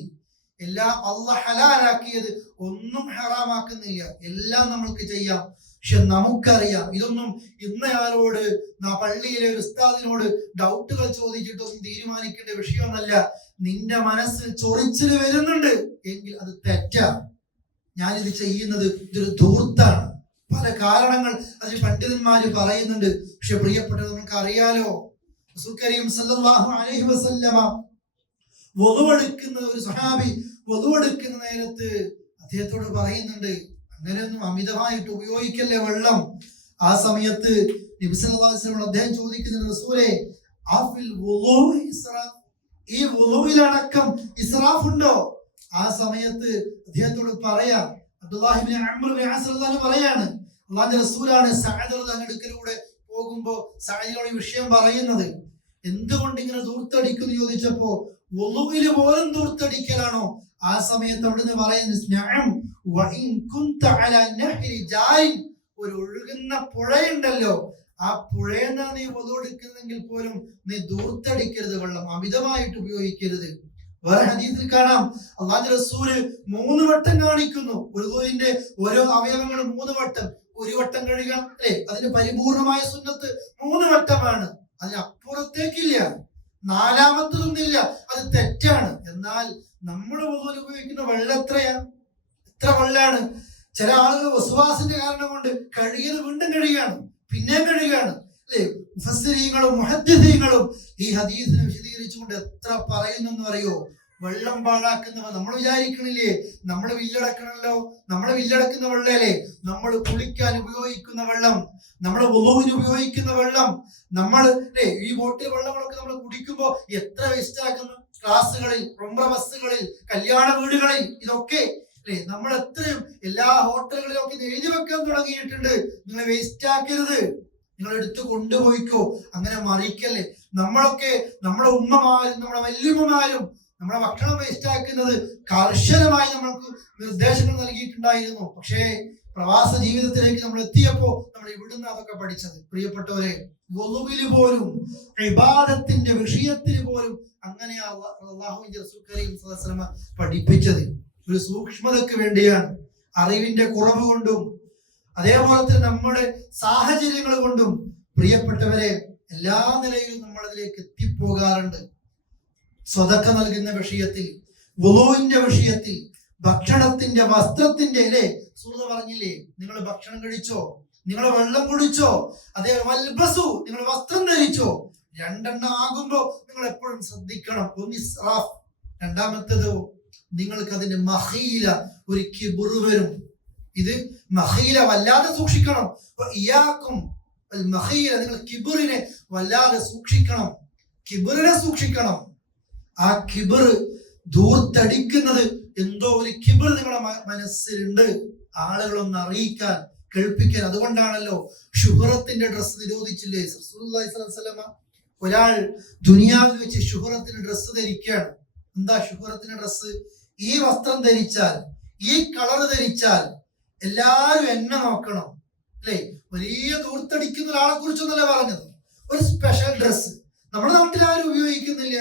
എല്ലാം അള്ളാഹ് ഹലാലാക്കിയത് ഒന്നും ഹറാമാക്കുന്നില്ല, എല്ലാം നമ്മൾക്ക് ചെയ്യാം. പക്ഷെ നമുക്കറിയാം ഇതൊന്നും ഇന്നയാളോട് പള്ളിയിലെ ഒരു ഉസ്താദിനോട് ഡൗട്ടുകൾ ചോദിച്ചിട്ടൊന്നും തീരുമാനിക്കേണ്ട വിഷയമൊന്നല്ല. നിന്റെ മനസ്സിൽ ചൊറിച്ചിൽ വരുന്നുണ്ട് എങ്കിൽ അത് തെറ്റാണ്. ഞാനിത് ചെയ്യുന്നത് ഇതൊരു ധൂർത്താണ്. പല കാരണങ്ങൾ അതിന് പണ്ഡിതന്മാര് പറയുന്നുണ്ട്. പക്ഷെ പ്രിയപ്പെട്ടത് നമുക്ക് അറിയാലോ, റസൂൽ കരീം സല്ലല്ലാഹു അലൈഹി വസല്ലമ വുദുവെടുക്കുന്ന ഒരു സഹാബി വുദുവെടുക്കുന്ന നേരത്ത് അദ്ദേഹത്തോട് പറയുന്നുണ്ട്, അങ്ങനെയൊന്നും അമിതമായിട്ട് ഉപയോഗിക്കല്ലേ വെള്ളം. ആ സമയത്ത് നബി സല്ലല്ലാഹു അലൈഹി വസല്ലം അദ്ദേഹം ചോദിക്കുന്നുണ്ട്, റസൂലേ അഫിൽ വുദൂഇ ഇസ്റാഫ്, ഈ വുദൂഇലടക്കം ഇസ്റാഫ് ഉണ്ടോ? ആ സമയത്ത് അദ്ദേഹത്തോട് പറയാം, അബ്ദുല്ലാഹി ഇബ്നു അംർ ഇബ്നു ആസ് റളിയല്ലാഹു അൻഹു പറയാണ്, അല്ലാഹുവിന്റെ റസൂലാണ് സഅദ് റളിയല്ലാഹു അടുക്കലൂടെ പോകുമ്പോൾ സഅദിനോട് ഈ വിഷയം പറയുന്നത്. എന്തുകൊണ്ട് ഇങ്ങനെ ദൂർത്തടിക്കുന്നു ചോദിച്ചപ്പോ വുളൂഇൽ പോലും ദൂർത്തടിക്കലാണോ? ആ സമയത്ത് അവിടുന്ന് പറയുന്നത്, ഒരു ഒഴുകുന്ന പുഴയുണ്ടല്ലോ, ആ പുഴയെന്നാ നീ വുളൂഎടുക്കുന്നെങ്കിൽ പോലും നീ ദൂർത്തടിക്കരുത്, വെള്ളം അമിതമായിട്ട് ഉപയോഗിക്കരുത്. വേറെ ഹദീസിൽ കാണാം, അല്ലാഹുവിന്റെ റസൂല് 3 വട്ടം കാണിക്കുന്നു. വുളൂഇന്റെ ഓരോ അവയവങ്ങളും 3 വട്ടം. ഒരു വട്ടം കഴുകണം അല്ലെ, അതിന് പരിപൂർണമായ സുന്നത്ത് 3 വട്ടമാണ്. അതിനപ്പുറത്തേക്കില്ല, 4മത്തതൊന്നില്ല. അത് തെറ്റാണ്. എന്നാൽ നമ്മൾ വുളൂഇൽ ഉപയോഗിക്കുന്ന വെള്ളം എത്രയാ? എത്ര വെള്ളാണ്? ചില ആളുകൾ വസ്വാസിന്റെ കാരണം കൊണ്ട് കഴുകിയത് വീണ്ടും കഴുകുകയാണ്, പിന്നെയും കഴുകുകയാണ് അല്ലെ. മുഫസ്സിരീങ്ങളും മുഹദ്ദിസീങ്ങളും ഈ ഹദീസിനെ വിശദീകരിച്ചുകൊണ്ട് എത്ര പറയുന്നെന്ന് അറിയോ? വെള്ളം പാഴാക്കുന്നവ നമ്മൾ വിചാരിക്കണില്ലേ, നമ്മൾ വില്ലടക്കണല്ലോ, നമ്മൾ വില്ലടക്കുന്ന വെള്ളല്ലേ, നമ്മൾ കുളിക്കാൻ ഉപയോഗിക്കുന്ന വെള്ളം, നമ്മൾ വുളൂഇന് ഉപയോഗിക്കുന്ന വെള്ളം, നമ്മൾ ഈ ബോട്ടിൽ വെള്ളങ്ങളൊക്കെ നമ്മൾ കുടിക്കുമ്പോ എത്ര വേസ്റ്റ് ആക്കുന്നു. ക്ലാസ്സുകളിൽ, ഉംറ ബസ്സുകളിൽ, കല്യാണ വീടുകളിൽ, ഇതൊക്കെ അല്ലെ നമ്മൾ എത്രയും എല്ലാ ഹോട്ടലുകളിലും ഒക്കെ എഴുതി വെക്കാൻ തുടങ്ങിയിട്ടുണ്ട്, നിങ്ങൾ വേസ്റ്റ് ആക്കരുത്, നിങ്ങൾ എടുത്ത് കൊണ്ടുപോയിക്കോ, അങ്ങനെ മറിക്കല്ലേ. നമ്മളൊക്കെ നമ്മുടെ ഉമ്മമാരും നമ്മുടെ വല്യമ്മമാരും നമ്മളെ ഭക്ഷണം വേസ്റ്റ് ആക്കുന്നത് കർശനമായി നമ്മൾക്ക് നിർദ്ദേശങ്ങൾ നൽകിയിട്ടുണ്ടായിരുന്നു. പക്ഷേ പ്രവാസ ജീവിതത്തിലേക്ക് നമ്മൾ എത്തിയപ്പോ നമ്മൾ ഇവിടുന്ന് അതൊക്കെ പഠിച്ചത്. പ്രിയപ്പെട്ടവരെ, വുളൂഇൽ പോലും ഇബാദത്തിന്റെ വിഷയത്തിൽ പോലും അങ്ങനെയാ അല്ലാഹുവിന്റെ റസൂൽ കരീം സ്വല്ലല്ലാഹു അലൈഹി വസല്ലം പഠിപ്പിച്ചത്. ഒരു സൂക്ഷ്മതയ്ക്ക് വേണ്ടിയാണ്, അറിവിന്റെ കുറവ് കൊണ്ടും അതേപോലെ തന്നെ നമ്മുടെ സാഹചര്യങ്ങൾ കൊണ്ടും. പ്രിയപ്പെട്ടവരെ, എല്ലാ നിലയിലും നമ്മൾ അതിലേക്ക് എത്തിപ്പോകാറുണ്ട്. സ്വതക്ക നൽകുന്ന വിഷയത്തിൽ, വുളൂഇന്റെ വിഷയത്തിൽ, ഭക്ഷണത്തിന്റെ, വസ്ത്രത്തിന്റെ അല്ലെ, സൂറത്ത് പറഞ്ഞില്ലേ, നിങ്ങൾ ഭക്ഷണം കഴിച്ചോ, നിങ്ങൾ വെള്ളം കുടിച്ചോ, അതേ വൽബസു, നിങ്ങൾ വസ്ത്രം ധരിച്ചോ. 2 ആകുമ്പോ നിങ്ങൾ എപ്പോഴും ശ്രദ്ധിക്കണം. ഒന്ന് ഇസ്റാഫ്, രണ്ടാമത്തേതോ നിങ്ങൾക്ക് അതിന്റെ മഖീല, ഒരു കിബ്ർ വരും. ഇത് മഖീല വല്ലാതെ സൂക്ഷിക്കണം. ഇയാക്കും മഖീല, നിങ്ങൾ കിബ്റിനെ വല്ലാതെ സൂക്ഷിക്കണം, കിബ്റിനെ സൂക്ഷിക്കണം. ആ കിബ്ർ ധൂർത്തടിക്കുന്നത്, എന്തോ ഒരു കിബ്ർ നിങ്ങളുടെ മനസ്സിലുണ്ട്, ആളുകളൊന്ന് അറിയിക്കാൻ, കേൾപ്പിക്കാൻ. അതുകൊണ്ടാണല്ലോ ശുഹറത്തിന്റെ ഡ്രസ്സ് നിരോധിച്ചില്ലേ റസൂലുള്ളാഹി സ്വല്ലല്ലാഹു അലൈഹി വസല്ലം. ഒരാൾ ദുനിയാവിൽ വെച്ച് ശുഹറത്തിന് ഡ്രസ്സ് ധരിക്കുകയാണ്. എന്താ ശുഹറത്തിന്റെ ഡ്രസ്സ്? ഈ വസ്ത്രം ധരിച്ചാൽ, ഈ കളർ ധരിച്ചാൽ എല്ലാരും എന്നെ നോക്കണം അല്ലെ. വലിയ ദൂർത്തടിക്കുന്ന ഒരാളെ കുറിച്ചൊന്നല്ല പറഞ്ഞത്, ഒരു സ്പെഷ്യൽ ഡ്രസ്സ്. നമ്മുടെ നാട്ടിൽ ആരും ഉപയോഗിക്കുന്നില്ല,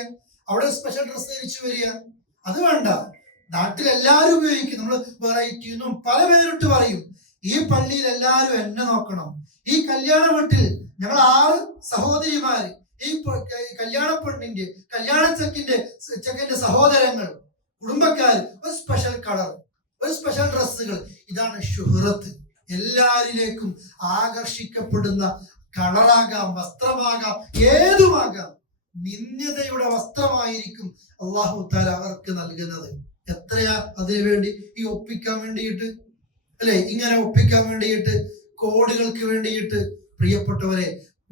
അവിടെ സ്പെഷ്യൽ ഡ്രസ്സ് ധരിച്ചു വരിക, അത് വേണ്ട. നാട്ടിൽ എല്ലാവരും ഉപയോഗിക്കും. നമ്മൾ വെറൈറ്റി എന്നും പല പേരിട്ട് പറയും. ഈ പള്ളിയിൽ എല്ലാവരും എന്നെ നോക്കണം. ഈ കല്യാണ വീട്ടിൽ ഞങ്ങൾ 6 സഹോദരിമാര്, ഈ കല്യാണ പെണ്ണിന്റെ, കല്യാണ ചെക്കന്റെ സഹോദരങ്ങൾ, കുടുംബക്കാർ, ഒരു സ്പെഷ്യൽ കളർ, ഒരു സ്പെഷ്യൽ ഡ്രസ്സുകൾ. ഇതാണ് ശുഹ്റത്ത്. എല്ലാരിലേക്കും ആകർഷിക്കപ്പെടുന്ന കളറാകാം, വസ്ത്രമാകാം, ഏതുമാകാം. നിന്ദ്യതയുടെ വസ്ത്രമായിരിക്കും അല്ലാഹു തആല അവർക്ക് നൽകുന്നത്. എത്രയാ അതിനു വേണ്ടി ഈ ഒപ്പിക്കാൻ വേണ്ടിയിട്ട് അല്ലെ, ഇങ്ങനെ ഒപ്പിക്കാൻ വേണ്ടിയിട്ട്, കോടികൾക്ക് വേണ്ടിയിട്ട്. പ്രിയപ്പെട്ടവരെ,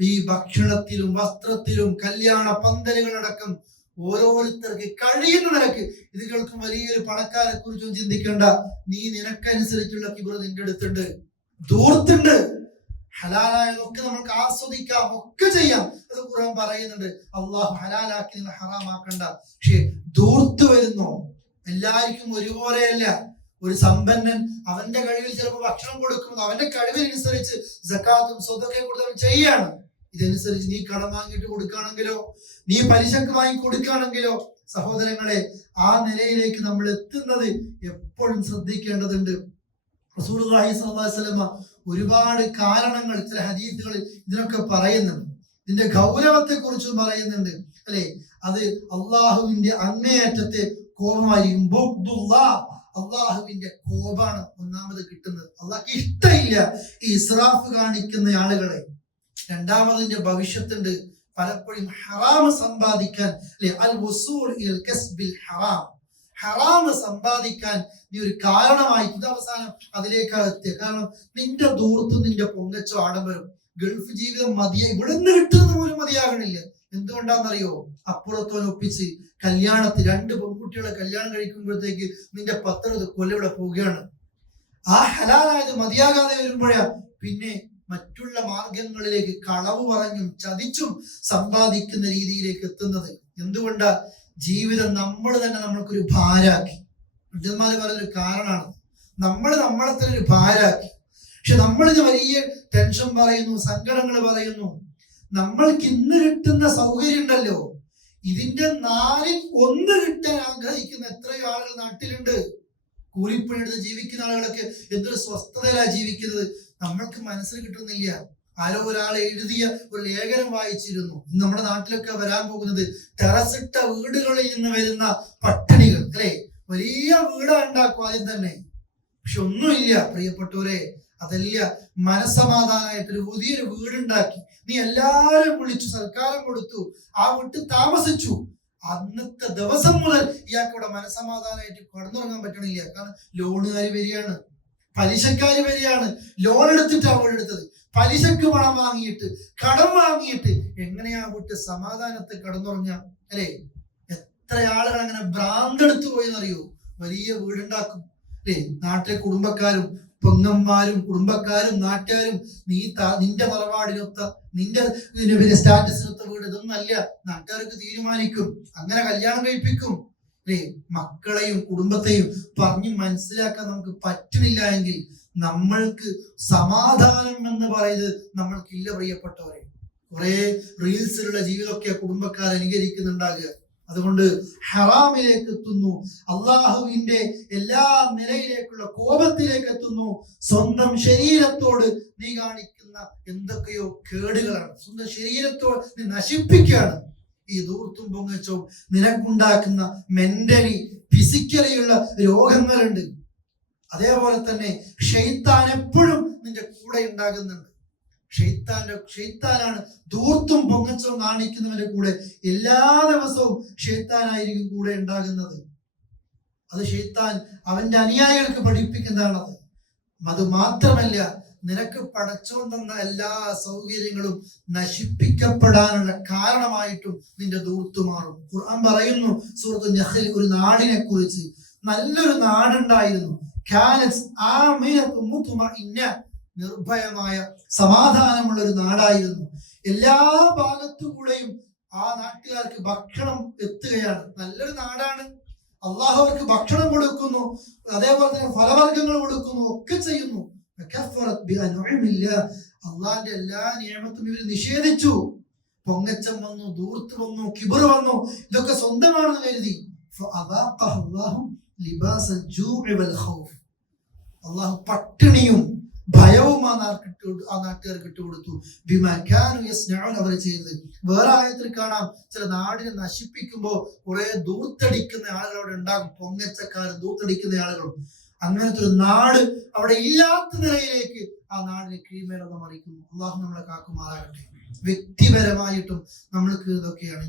ഈ ഭക്ഷണത്തിലും വസ്ത്രത്തിലും കല്യാണ പന്തലുകളടക്കം ഓരോരുത്തർക്ക് കഴിയുന്ന നിലക്ക്, ഇത് കേൾക്കും വലിയൊരു പണക്കാരെ കുറിച്ചും ചിന്തിക്കേണ്ട. നീ നിനക്കനുസരിച്ചുള്ള കിബ്ർ നിന്റെ അടുത്തുണ്ട്, ധൂർത്തുണ്ട്. ഹലാലായതൊക്കെ നമുക്ക് ആസ്വദിക്കാം, ഒക്കെ ചെയ്യാം. അത് ഖുർആൻ പറയുന്നുണ്ട്. അള്ളാഹു ഹലാലാക്കി നിങ്ങൾ ഹറാമാക്കണ്ട. പക്ഷെ ധൂർത്ത് വരുന്നോ? എല്ലാവർക്കും ഒരുപോലെയല്ല. ഒരു സമ്പന്നൻ അവന്റെ കഴിവിൽ ചിലപ്പോൾ ഭക്ഷണം കൊടുക്കുന്നത് അവന്റെ കഴിവിനനുസരിച്ച് സക്കാത്തും സ്വതക്കയും കൊടുത്തവൻ ചെയ്യാണ്. ഇതനുസരിച്ച് നീ കടം വാങ്ങിയിട്ട് കൊടുക്കുകയാണെങ്കിലോ, നീ പലിശക്ക് വാങ്ങി കൊടുക്കുകയാണെങ്കിലോ, സഹോദരങ്ങളെ, ആ നിലയിലേക്ക് നമ്മൾ എത്തുന്നത് എപ്പോഴും ശ്രദ്ധിക്കേണ്ടതുണ്ട്. റസൂലുള്ളാഹി സ്വല്ലല്ലാഹു അലൈഹി വസല്ലം ഒരുപാട് കാരണങ്ങൾ ചില ഹദീസുകളിൽ ഇതിനൊക്കെ പറയുന്നുണ്ട്. ഇതിന്റെ ഗൗരവത്തെ കുറിച്ച് പറയുന്നുണ്ട് അല്ലെ. അത് അള്ളാഹുവിന്റെ അങ്ങേയറ്റത്തെ കോപമായിരിക്കും. അള്ളാഹുവിന്റെ കോപാണ് ഒന്നാമത് കിട്ടുന്നത്. അള്ളാഹ്ക്ക് ഇഷ്ടമില്ല ഈ ഇസ്രാഫ് കാണിക്കുന്ന ആളുകളെ. രണ്ടാമതിന്റെ ഭവിഷ്യത്തുണ്ട്. പലപ്പോഴും ഹറാം സമ്പാദിക്കാൻ അല്ലെ, അൽ വസൂൽ ഇലൽ കസ്ബിൽ ഹറാം, ഹറാം സമ്പാദിക്കാൻ നീ ഒരു കാരണമായി ഇത് അവസാനം അതിലേക്കാ എത്തിയ. കാരണം നിന്റെ ദൂർത്തും നിന്റെ പൊങ്ങച്ചോ ആഡംബരം ഗൾഫ് ജീവിതം മതിയായി, ഇവിടെ നിന്ന് കിട്ടുന്നത് പോലും മതിയാകണില്ല. എന്തുകൊണ്ടാണെന്നറിയോ? അപ്പുറത്തോനൊപ്പിച്ച് കല്യാണത്തിൽ 2 പെൺകുട്ടികളെ കല്യാണം കഴിക്കുമ്പോഴത്തേക്ക് നിന്റെ 10 കൊല്ലം ഇവിടെ പോവുകയാണ്. ആ ഹലാലായത് മതിയാകാതെ വരുമ്പോഴാ പിന്നെ മറ്റുള്ള മാർഗങ്ങളിലേക്ക് കളവ് പറഞ്ഞും ചതിച്ചും സമ്പാദിക്കുന്ന രീതിയിലേക്ക് എത്തുന്നത്. എന്തുകൊണ്ടാ? ജീവിതം നമ്മൾ തന്നെ നമ്മൾക്കൊരു ഭാരാക്കി. പണ്ഡിതന്മാര് പറയുന്നൊരു കാരണമാണ്, നമ്മളെ തന്നെ ഒരു ഭാരാക്കി. പക്ഷെ നമ്മളിത് വലിയ ടെൻഷൻ പറയുന്നു, സങ്കടങ്ങൾ പറയുന്നു. നമ്മൾക്ക് ഇന്ന് കിട്ടുന്ന സൗകര്യം ഉണ്ടല്ലോ, ഇതിന്റെ 4ൽ 1 കിട്ടാൻ ആഗ്രഹിക്കുന്ന എത്രയോ ആളുകൾ നാട്ടിലുണ്ട്. കൂലിപ്പണിയെടുത്ത് ജീവിക്കുന്ന ആളുകളൊക്കെ എന്തൊരു സ്വസ്ഥതയിലാണ് ജീവിക്കുന്നത്. നമ്മൾക്ക് മനസ്സിൽ കിട്ടുന്നില്ല. ആരോ ഒരാൾ എഴുതിയ ഒരു ലേഖനം വായിച്ചിരുന്നു. നമ്മുടെ നാട്ടിലൊക്കെ വരാൻ പോകുന്നത് ടെറസിട്ട വീടുകളിൽ നിന്ന് വരുന്ന പട്ടിണികൾ അല്ലെ. വലിയ വീടാ ഉണ്ടാക്കും ആദ്യം തന്നെ, പക്ഷെ ഒന്നുമില്ല പ്രിയപ്പെട്ടവരെ. അതല്ല, മനസ്സമാധാനമായിട്ടൊരു പുതിയൊരു വീടുണ്ടാക്കി നീ എല്ലാരും വിളിച്ചു സൽക്കാരം കൊടുത്തു, ആ വീട്ടിൽ താമസിച്ചു. അന്നത്തെ ദിവസം മുതൽ ഇയാൾക്ക് ഇവിടെ മനസ്സമാധാനമായിട്ട് കടന്നുറങ്ങാൻ പറ്റണില്ല. കാരണം ലോണുകാര് വരികയാണ്, പലിശക്കാര് വരികയാണ്. ലോൺ എടുത്തിട്ടാണ് വീട് എടുത്തത്, പലിശക്ക് പണം വാങ്ങിയിട്ട് കടം വാങ്ങിയിട്ട് എങ്ങനെയാ വിട്ട് സമാധാനത്തെ കടന്നുറങ്ങാം അല്ലെ. എത്ര ആളുകൾ അങ്ങനെ ഭ്രാന്തെടുത്തു പോയെന്നറിയോ? വലിയ വീടുണ്ടാക്കും അല്ലെ. നാട്ടിലെ കുടുംബക്കാരും പെങ്ങന്മാരും കുടുംബക്കാരും നാട്ടുകാരും നിന്റെ തറവാടിനൊത്ത നിന്റെ സ്റ്റാറ്റസിനൊത്ത വീട് ഇതൊന്നല്ല, നാട്ടുകാർക്ക് തീരുമാനിക്കും. അങ്ങനെ കല്യാണം കഴിപ്പിക്കും അല്ലെ. മക്കളെയും കുടുംബത്തെയും പറഞ്ഞ് മനസ്സിലാക്കാൻ നമുക്ക് പറ്റുന്നില്ല എങ്കിൽ നമ്മൾക്ക് സമാധാനം എന്ന് പറയുന്നത് നമ്മൾക്കില്ല പ്രിയപ്പെട്ടവരെ. കുറെ റീൽസിലുള്ള ജീവിതമൊക്കെ കുടുംബക്കാർ അനുകരിക്കുന്നുണ്ടാകുക. അതുകൊണ്ട് ഹറാമിലേക്ക് എത്തുന്നു, അള്ളാഹുവിന്റെ എല്ലാ നിലയിലേക്കുള്ള കോപത്തിലേക്ക് എത്തുന്നു. സ്വന്തം ശരീരത്തോട് നീ കാണിക്കുന്ന എന്തൊക്കെയോ കേടുകളാണ്, സ്വന്തം ശരീരത്തോട് നീ നശിപ്പിക്കുകയാണ്. ഈ ദൂർത്തും പൊങ്ങച്ചവും നിനക്കുണ്ടാക്കുന്ന മെന്റലി ഫിസിക്കലിയുള്ള രോഗങ്ങളുണ്ട്. അതേപോലെ തന്നെ ശൈത്താൻ എപ്പോഴും നിന്റെ കൂടെ ഉണ്ടാകുന്നുണ്ട്. ഷെയ്ത്താനാണ് ധൂർത്തും പൊങ്ങച്ചവും കാണിക്കുന്നവന്റെ കൂടെ എല്ലാ ദിവസവും ഷെയ്ത്താനായിരിക്കും കൂടെ ഉണ്ടാകുന്നത്. അത് ഷെയ്ത്താൻ അവന്റെ അനുയായികൾക്ക് പഠിപ്പിക്കുന്നതാണത്. അത് മാത്രമല്ല, നിനക്ക് പടച്ചോൻ തന്ന എല്ലാ സൗകര്യങ്ങളും നശിപ്പിക്കപ്പെടാനുള്ള കാരണമായിട്ടും നിന്റെ ധൂർത്ത് മാറും. ഖുർആൻ പറയുന്നു സൂറത്തുൽ നഹ്ൽ ഒരു നാടിനെ കുറിച്ച്, നല്ലൊരു നാടുണ്ടായിരുന്നു, നിർഭയമായ സമാധാനമുള്ള ഒരു നാടായിരുന്നു. എല്ലാ ഭാഗത്തുകൂടെയും ആ നാട്ടുകാർക്ക് ഭക്ഷണം എത്തുകയാണ്. നല്ലൊരു നാടാണ്, അള്ളാഹു അവർക്ക് ഭക്ഷണം കൊടുക്കുന്നു, അതേപോലെ തന്നെ ഫലവർഗ്ഗങ്ങൾ കൊടുക്കുന്നു, ഒക്കെ ചെയ്യുന്നു. അള്ളാഹിന്റെ എല്ലാ നിയമത്തും ഇവർ നിഷേധിച്ചു. പൊങ്ങച്ചം വന്നു, ദൂർത്ത് വന്നു, കിബർ വന്നു, ഇതൊക്കെ സ്വന്തമാണെന്ന് കരുതി. അള്ളാഹു പട്ടിണിയും ഭയവും ആ നാട്ടുകാർക്ക് ഇട്ടുകൊടുത്തു. അവർ ചെയ്തത്. വേറെ ആയത്തിൽ കാണാം, ചില നാടിനെ നശിപ്പിക്കുമ്പോ കുറെ ദൂർത്തടിക്കുന്ന ആളുകൾ അവിടെ ഉണ്ടാകും, പൊങ്ങച്ചക്കാരും ദൂർത്തടിക്കുന്ന ആളുകളും. അങ്ങനത്തെ ഒരു നാട് അവിടെ ഇല്ലാത്ത നിലയിലേക്ക് ആ നാടിനെ കീഴ്മേലെന്ന് മറിക്കുന്നു. അള്ളാഹു നമ്മളെ കാക്കുമാറാകട്ടെ. വ്യക്തിപരമായിട്ടും നമ്മൾക്ക് ഇതൊക്കെയാണ്.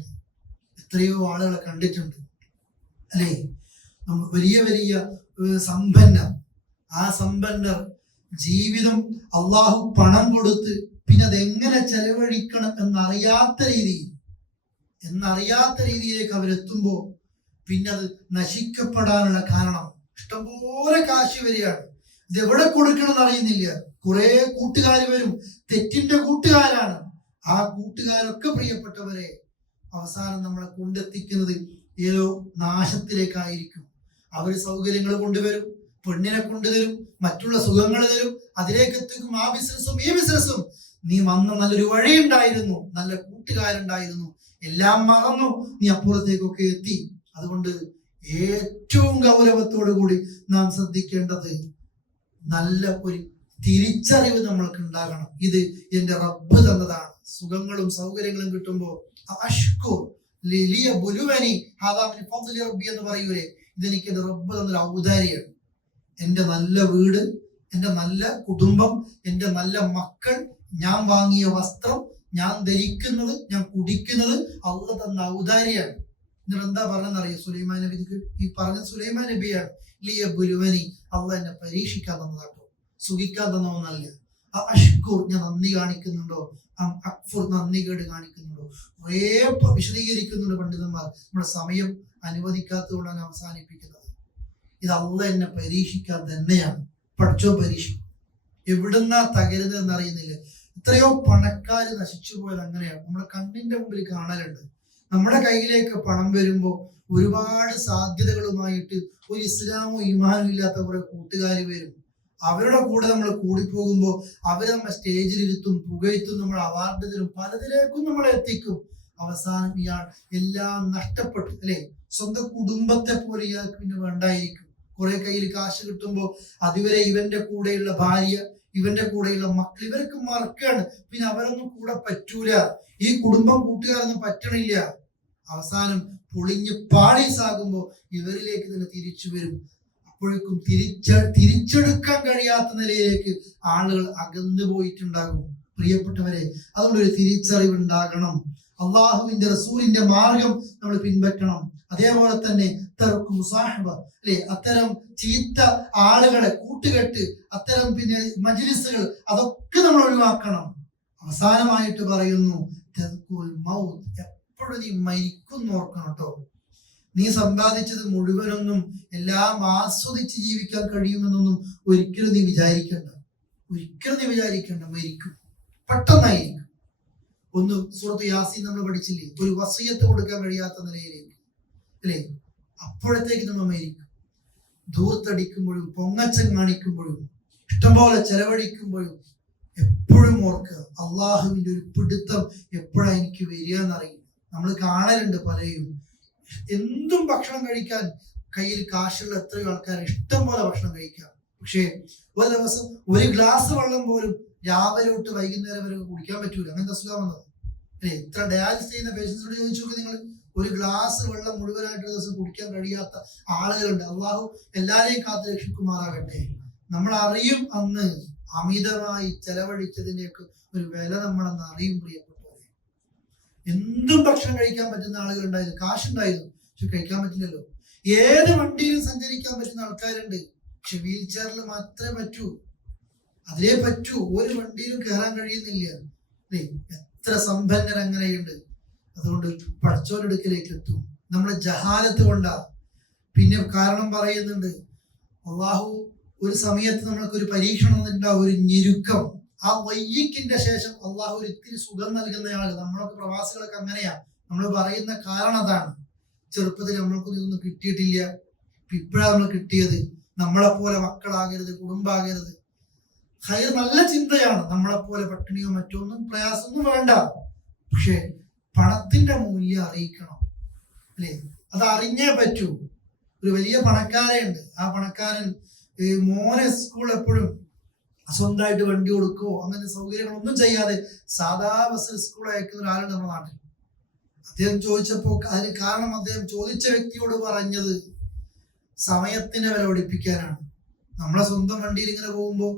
എത്രയോ ആളുകളെ കണ്ടിട്ടുണ്ട് അല്ലേ. നമ്മൾ വലിയ വലിയ സമ്പന്നർ, ആ സമ്പന്നർ ജീവിതം അള്ളാഹു പണം കൊടുത്ത് പിന്നെ അതെങ്ങനെ ചെലവഴിക്കണം എന്നറിയാത്ത രീതിയിലേക്ക് അവരെത്തുമ്പോ പിന്നെ അത് നശിക്കപ്പെടാനുള്ള കാരണം ഇഷ്ടംപോലെ കാശ് വരികയാണ്. ഇതെവിടെ കൊടുക്കണം എന്നറിയുന്നില്ല. കുറെ കൂട്ടുകാർ വരും, തെറ്റിന്റെ കൂട്ടുകാരാണ്. ആ കൂട്ടുകാരൊക്കെ പ്രിയപ്പെട്ടവരെ അവസാനം നമ്മളെ കൊണ്ടെത്തിക്കുന്നത് ഏതോ നാശത്തിലേക്കായിരിക്കും. അവര് സൗകര്യങ്ങൾ കൊണ്ടുവരും, പെണ്ണിനെ കൊണ്ടുതരും, മറ്റുള്ള സുഖങ്ങൾ തരും, അതിലേക്ക് എത്തിക്കും. ആ ബിസിനസ്സും ഈ ബിസിനസ്സും. നീ വന്ന നല്ലൊരു വഴി ഉണ്ടായിരുന്നു, നല്ല കൂട്ടുകാരുണ്ടായിരുന്നു, എല്ലാം മറന്നു, നീ അപ്പുറത്തേക്കൊക്കെ എത്തി. അതുകൊണ്ട് ഏറ്റവും ഗൗരവത്തോടു കൂടി നാം ശ്രദ്ധിക്കേണ്ടത് നല്ല ഒരു തിരിച്ചറിവ് നമ്മൾക്ക് ഉണ്ടാകണം. ഇത് എന്റെ റബ്ബ് തന്നതാണ്. സുഖങ്ങളും സൗകര്യങ്ങളും കിട്ടുമ്പോൾ അഷ്കുർ ലിയ ബുലുവനി ഹാദാ മിൻ ഫദ്ലി റബ്ബി എന്ന് പറയൂലേ, ഇതെനിക്ക് എന്റെ റബ്ബ് തന്നൊരു ഔദാര്യമാണ്. എന്റെ നല്ല വീട്, എന്റെ നല്ല കുടുംബം, എന്റെ നല്ല മക്കൾ, ഞാൻ വാങ്ങിയ വസ്ത്രം, ഞാൻ ധരിക്കുന്നത്, ഞാൻ കുടിക്കുന്നത് അള്ളാഹ് തന്ന ഔദാര്യമാണ്. എന്നിട്ട് എന്താ പറഞ്ഞെന്നറിയാം സുലൈമാൻ നബിക്ക്? ഈ പറഞ്ഞ സുലൈമാൻ നബിയാണ്. ലിയ ബുലുവനി, അള്ളാഹ് എന്നെ പരീക്ഷിക്കാൻ തന്നതാട്ടോ, സുഖിക്കാൻ തന്നവന്നല്ല. അഷ്കുർ, ഞാൻ നന്ദി കാണിക്കുന്നുണ്ടോ, അക്ഫുർ, നന്ദി കേട് കാണിക്കുന്നുണ്ടോ? കുറേ വിശദീകരിക്കുന്നുണ്ട് പണ്ഡിതന്മാർ. നമ്മുടെ സമയം അനുവദിക്കാത്തതുകൊണ്ടാണ് അവസാനിപ്പിക്കുന്നത്. ഇത് അള്ളാഹ് എന്നെ പരീക്ഷിക്കാൻ തന്നെയാണ്. പഠിച്ചോ പരീക്ഷിക്കും. എവിടുന്നാ തകരുന്നതെന്ന് അറിയുന്നില്ല. എത്രയോ പണക്കാര് നശിച്ചു പോയത് അങ്ങനെയാണ്. നമ്മുടെ കണ്ണിന്റെ മുമ്പിൽ കാണലുണ്ട്. നമ്മുടെ കയ്യിലേക്ക് പണം വരുമ്പോൾ ഒരുപാട് സാധ്യതകളുമായിട്ട് ഒരു ഇസ്ലാമോ ഈമാനോ ഇല്ലാത്ത കുറെ കൂട്ടുകാർ വരും. അവരുടെ കൂടെ നമ്മൾ കൂടിപ്പോകുമ്പോൾ അവര് നമ്മളെ സ്റ്റേജിലിരുത്തും, പുകഴ്ത്തും, നമ്മൾ അവാർഡ് തരും, പലതിലേക്കും നമ്മളെ എത്തിക്കും. അവസാനം ഇയാൾ എല്ലാം നഷ്ടപ്പെട്ടു അല്ലെ. സ്വന്തം കുടുംബത്തെ പോലെ ഇയാൾക്ക് പിന്നെ വേണ്ടായിരിക്കും. കുറെ കയ്യിൽ കാശ് കിട്ടുമ്പോൾ അതുവരെ ഇവന്റെ കൂടെയുള്ള ഭാര്യ, ഇവന്റെ കൂടെയുള്ള മക്കൾ, ഇവർക്ക് മറക്കാണ്. പിന്നെ അവരൊന്നും കൂടെ പറ്റൂല. ഈ കുടുംബം കൂട്ടുകാരൊന്നും പറ്റണില്ല. അവസാനം പൊളിഞ്ഞ് പാളീസാകുമ്പോൾ ഇവരിലേക്ക് തന്നെ തിരിച്ചു വരും. അപ്പോഴേക്കും തിരിച്ചെടുക്കാൻ കഴിയാത്ത നിലയിലേക്ക് ആളുകൾ അകന്നു പോയിട്ടുണ്ടാകും. പ്രിയപ്പെട്ടവരെ, അതുകൊണ്ടൊരു തിരിച്ചറിവ് ഉണ്ടാകണം. അള്ളാഹുവിന്റെ റസൂലിന്റെ മാർഗം നമ്മൾ പിൻപറ്റണം. അതേപോലെ തന്നെ തർക്കു മുസാഹബ അല്ലെ, അത്തരം ചീത്ത ആളുകളെ കൂട്ടുകെട്ട്, അത്തരം പിന്നെ മജ്ലിസുകൾ, അതൊക്കെ നമ്മൾ ഒഴിവാക്കണം. അവസാനമായിട്ട് പറയുന്നു എപ്പോഴും നീ മരിക്കുന്നു ഓർക്കണം കേട്ടോ. നീ സമ്പാദിച്ചത് മുഴുവനൊന്നും എല്ലാം ആസ്വദിച്ച് ജീവിക്കാൻ കഴിയുമെന്നൊന്നും ഒരിക്കലും നീ വിചാരിക്കണ്ട. ഒരിക്കലും നീ വിചാരിക്കണ്ട. മരിക്കും, പെട്ടെന്നായിരിക്കും. ഒന്ന് സൂറത്ത് യാസീൻ നമ്മൾ പഠിച്ചില്ലേ, ഒരു വസിയത്ത് കൊടുക്കാൻ കഴിയാത്ത നിലയിലേക്ക് അല്ലേ, അപ്പോഴത്തേക്ക് നമ്മൾ മരിക്കും. ധൂർത്തടിക്കുമ്പോഴും പൊങ്ങച്ചം കാണിക്കുമ്പോഴും ഇഷ്ടംപോലെ ചെലവഴിക്കുമ്പോഴും എപ്പോഴും ഓർക്കുക, അള്ളാഹുവിന്റെ ഒരു പിടുത്തം എപ്പോഴാ എനിക്ക് വരിക എന്നറിയില്ല. നമ്മൾ കാണലുണ്ട് പലരും എന്തും ഭക്ഷണം കഴിക്കാൻ കയ്യിൽ കാശുള്ള എത്രയോ ആൾക്കാർ ഇഷ്ടം പോലെ ഭക്ഷണം കഴിക്കാം. പക്ഷേ ഒരു ദിവസം ഒരു ഗ്ലാസ് വെള്ളം പോലും രാവിലെ തൊട്ട് വൈകുന്നേരം വരെ കുടിക്കാൻ പറ്റൂല. അങ്ങനത്തെ അസുഖം വന്നത് അല്ലെ. ഇത്ര ഡയാലിസിസ് ചെയ്യുന്ന പേഷ്യൻസിനോട് ചോദിച്ചു നോക്കി നിങ്ങൾ, ഒരു ഗ്ലാസ് വെള്ളം മുഴുവനായിട്ട് ദിവസം കുടിക്കാൻ കഴിയാത്ത ആളുകളുണ്ട്. അള്ളാഹു എല്ലാരെയും കാത്തു രക്ഷിക്കുമാറാകട്ടെ. നമ്മൾ അറിയും അന്ന് അമിതമായി ചെലവഴിച്ചതിന്റെയൊക്കെ ഒരു വില നമ്മളന്ന് അറിയും. പ്രിയപ്പെട്ടവരെ, എന്തും ഭക്ഷണം കഴിക്കാൻ പറ്റുന്ന ആളുകൾ ഉണ്ടായിരുന്നു, കാശുണ്ടായിരുന്നു, പക്ഷെ കഴിക്കാൻ പറ്റില്ലല്ലോ. ഏത് വണ്ടിയിലും സഞ്ചരിക്കാൻ പറ്റുന്ന ആൾക്കാരുണ്ട്, പക്ഷെ വീൽ ചെയറിൽ മാത്രമേ പറ്റൂ, അതിലേ പറ്റൂ. ഒരു വണ്ടിയിലും കയറാൻ കഴിയുന്നില്ല അല്ലേ. എത്ര സമ്പന്നർ അങ്ങനെയുണ്ട്. അതുകൊണ്ട് പടച്ചോനെടുക്കലേക്ക് എത്തും. നമ്മുടെ ജഹാലത്ത് കൊണ്ടാ. പിന്നെ കാരണം പറയുന്നുണ്ട്, അള്ളാഹു ഒരു സമയത്ത് നമ്മൾക്ക് ഒരു പരീക്ഷണം ഉണ്ടാവും, ഒരു ഞെരുക്കം. ആ വയ്യക്കിന്റെ ശേഷം അള്ളാഹു ഒരു ഇത്തിരി സുഖം നൽകുന്നയാള്. നമ്മളൊക്കെ പ്രവാസികളൊക്കെ അങ്ങനെയാ. നമ്മൾ പറയുന്ന കാരണം അതാണ്. ചെറുപ്പത്തിൽ നമ്മൾക്കൊന്നും ഇതൊന്നും കിട്ടിയിട്ടില്ല, ഇപ്പോഴാണ് നമ്മൾ കിട്ടിയത്. നമ്മളെപ്പോലെ മക്കളാകരുത്, കുടുംബാകരുത്. ഹൈർ നല്ല ചിന്തയാണ്. നമ്മളെപ്പോലെ പട്ടിണിയോ മറ്റൊന്നും പ്രയാസമൊന്നും വേണ്ട. പക്ഷെ പണത്തിന്റെ മൂല്യം അറിയിക്കണം അല്ലേ. അത് അറിഞ്ഞേ പറ്റൂ. ഒരു വലിയ പണക്കാരുണ്ട്. ആ പണക്കാരൻ മോനെ സ്കൂൾ എപ്പോഴും സ്വന്തമായിട്ട് വണ്ടി കൊടുക്കുകയോ അങ്ങനെ സൗകര്യങ്ങളൊന്നും ചെയ്യാതെ സാധാ ബസ്സിൽ സ്കൂൾ അയക്കുന്ന ഒരാളുണ്ട് നമ്മുടെ നാട്ടിൽ. അദ്ദേഹം ചോദിച്ചപ്പോ അതിന് കാരണം അദ്ദേഹം ചോദിച്ച വ്യക്തിയോട് പറഞ്ഞത് സമയത്തിന്റെ വില പഠിപ്പിക്കാനാണ്. നമ്മളെ സ്വന്തം വണ്ടിയിൽ ഇങ്ങനെ പോകുമ്പോൾ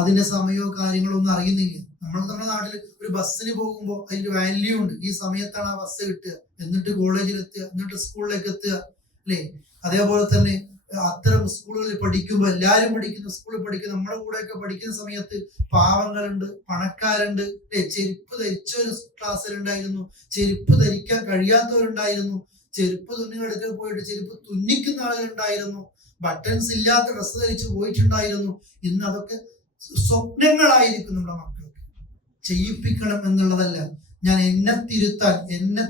അതിന്റെ സമയമോ കാര്യങ്ങളോ ഒന്നും അറിയുന്നില്ല. നമ്മുടെ നാട്ടിൽ ഒരു ബസ്സിന് പോകുമ്പോൾ അതിന്റെ വാല്യൂ ഉണ്ട്. ഈ സമയത്താണ് ആ ബസ് കിട്ടുക, എന്നിട്ട് കോളേജിൽ എത്തുക, എന്നിട്ട് സ്കൂളിലേക്ക് എത്തുക അല്ലേ. അതേപോലെ തന്നെ അത്തരം സ്കൂളുകളിൽ പഠിക്കുമ്പോൾ, എല്ലാവരും പഠിക്കുന്ന സ്കൂളിൽ പഠിക്കുന്ന, നമ്മുടെ കൂടെയൊക്കെ പഠിക്കുന്ന സമയത്ത് പാവങ്ങളുണ്ട്, പണക്കാരുണ്ട് അല്ലെ. ചെരുപ്പ് ധരിച്ച ഒരു ക്ലാസ്സിലുണ്ടായിരുന്നു, ചെരുപ്പ് ധരിക്കാൻ കഴിയാത്തവരുണ്ടായിരുന്നു, ചെരുപ്പ് തുന്നികളെടുക്കൽ പോയിട്ട് ചെരുപ്പ് തുന്നിക്കുന്ന ആളുകളുണ്ടായിരുന്നു, ബട്ടൺസ് ഇല്ലാത്ത ഡ്രസ്സ് ധരിച്ച് പോയിട്ടുണ്ടായിരുന്നു. ഇന്ന് അതൊക്കെ സ്വപ്നങ്ങളായിരിക്കും നമ്മുടെ മക്കൾക്ക്. ചെയ്യിപ്പിക്കണം എന്നുള്ളതല്ല. ഞാൻ എന്നെ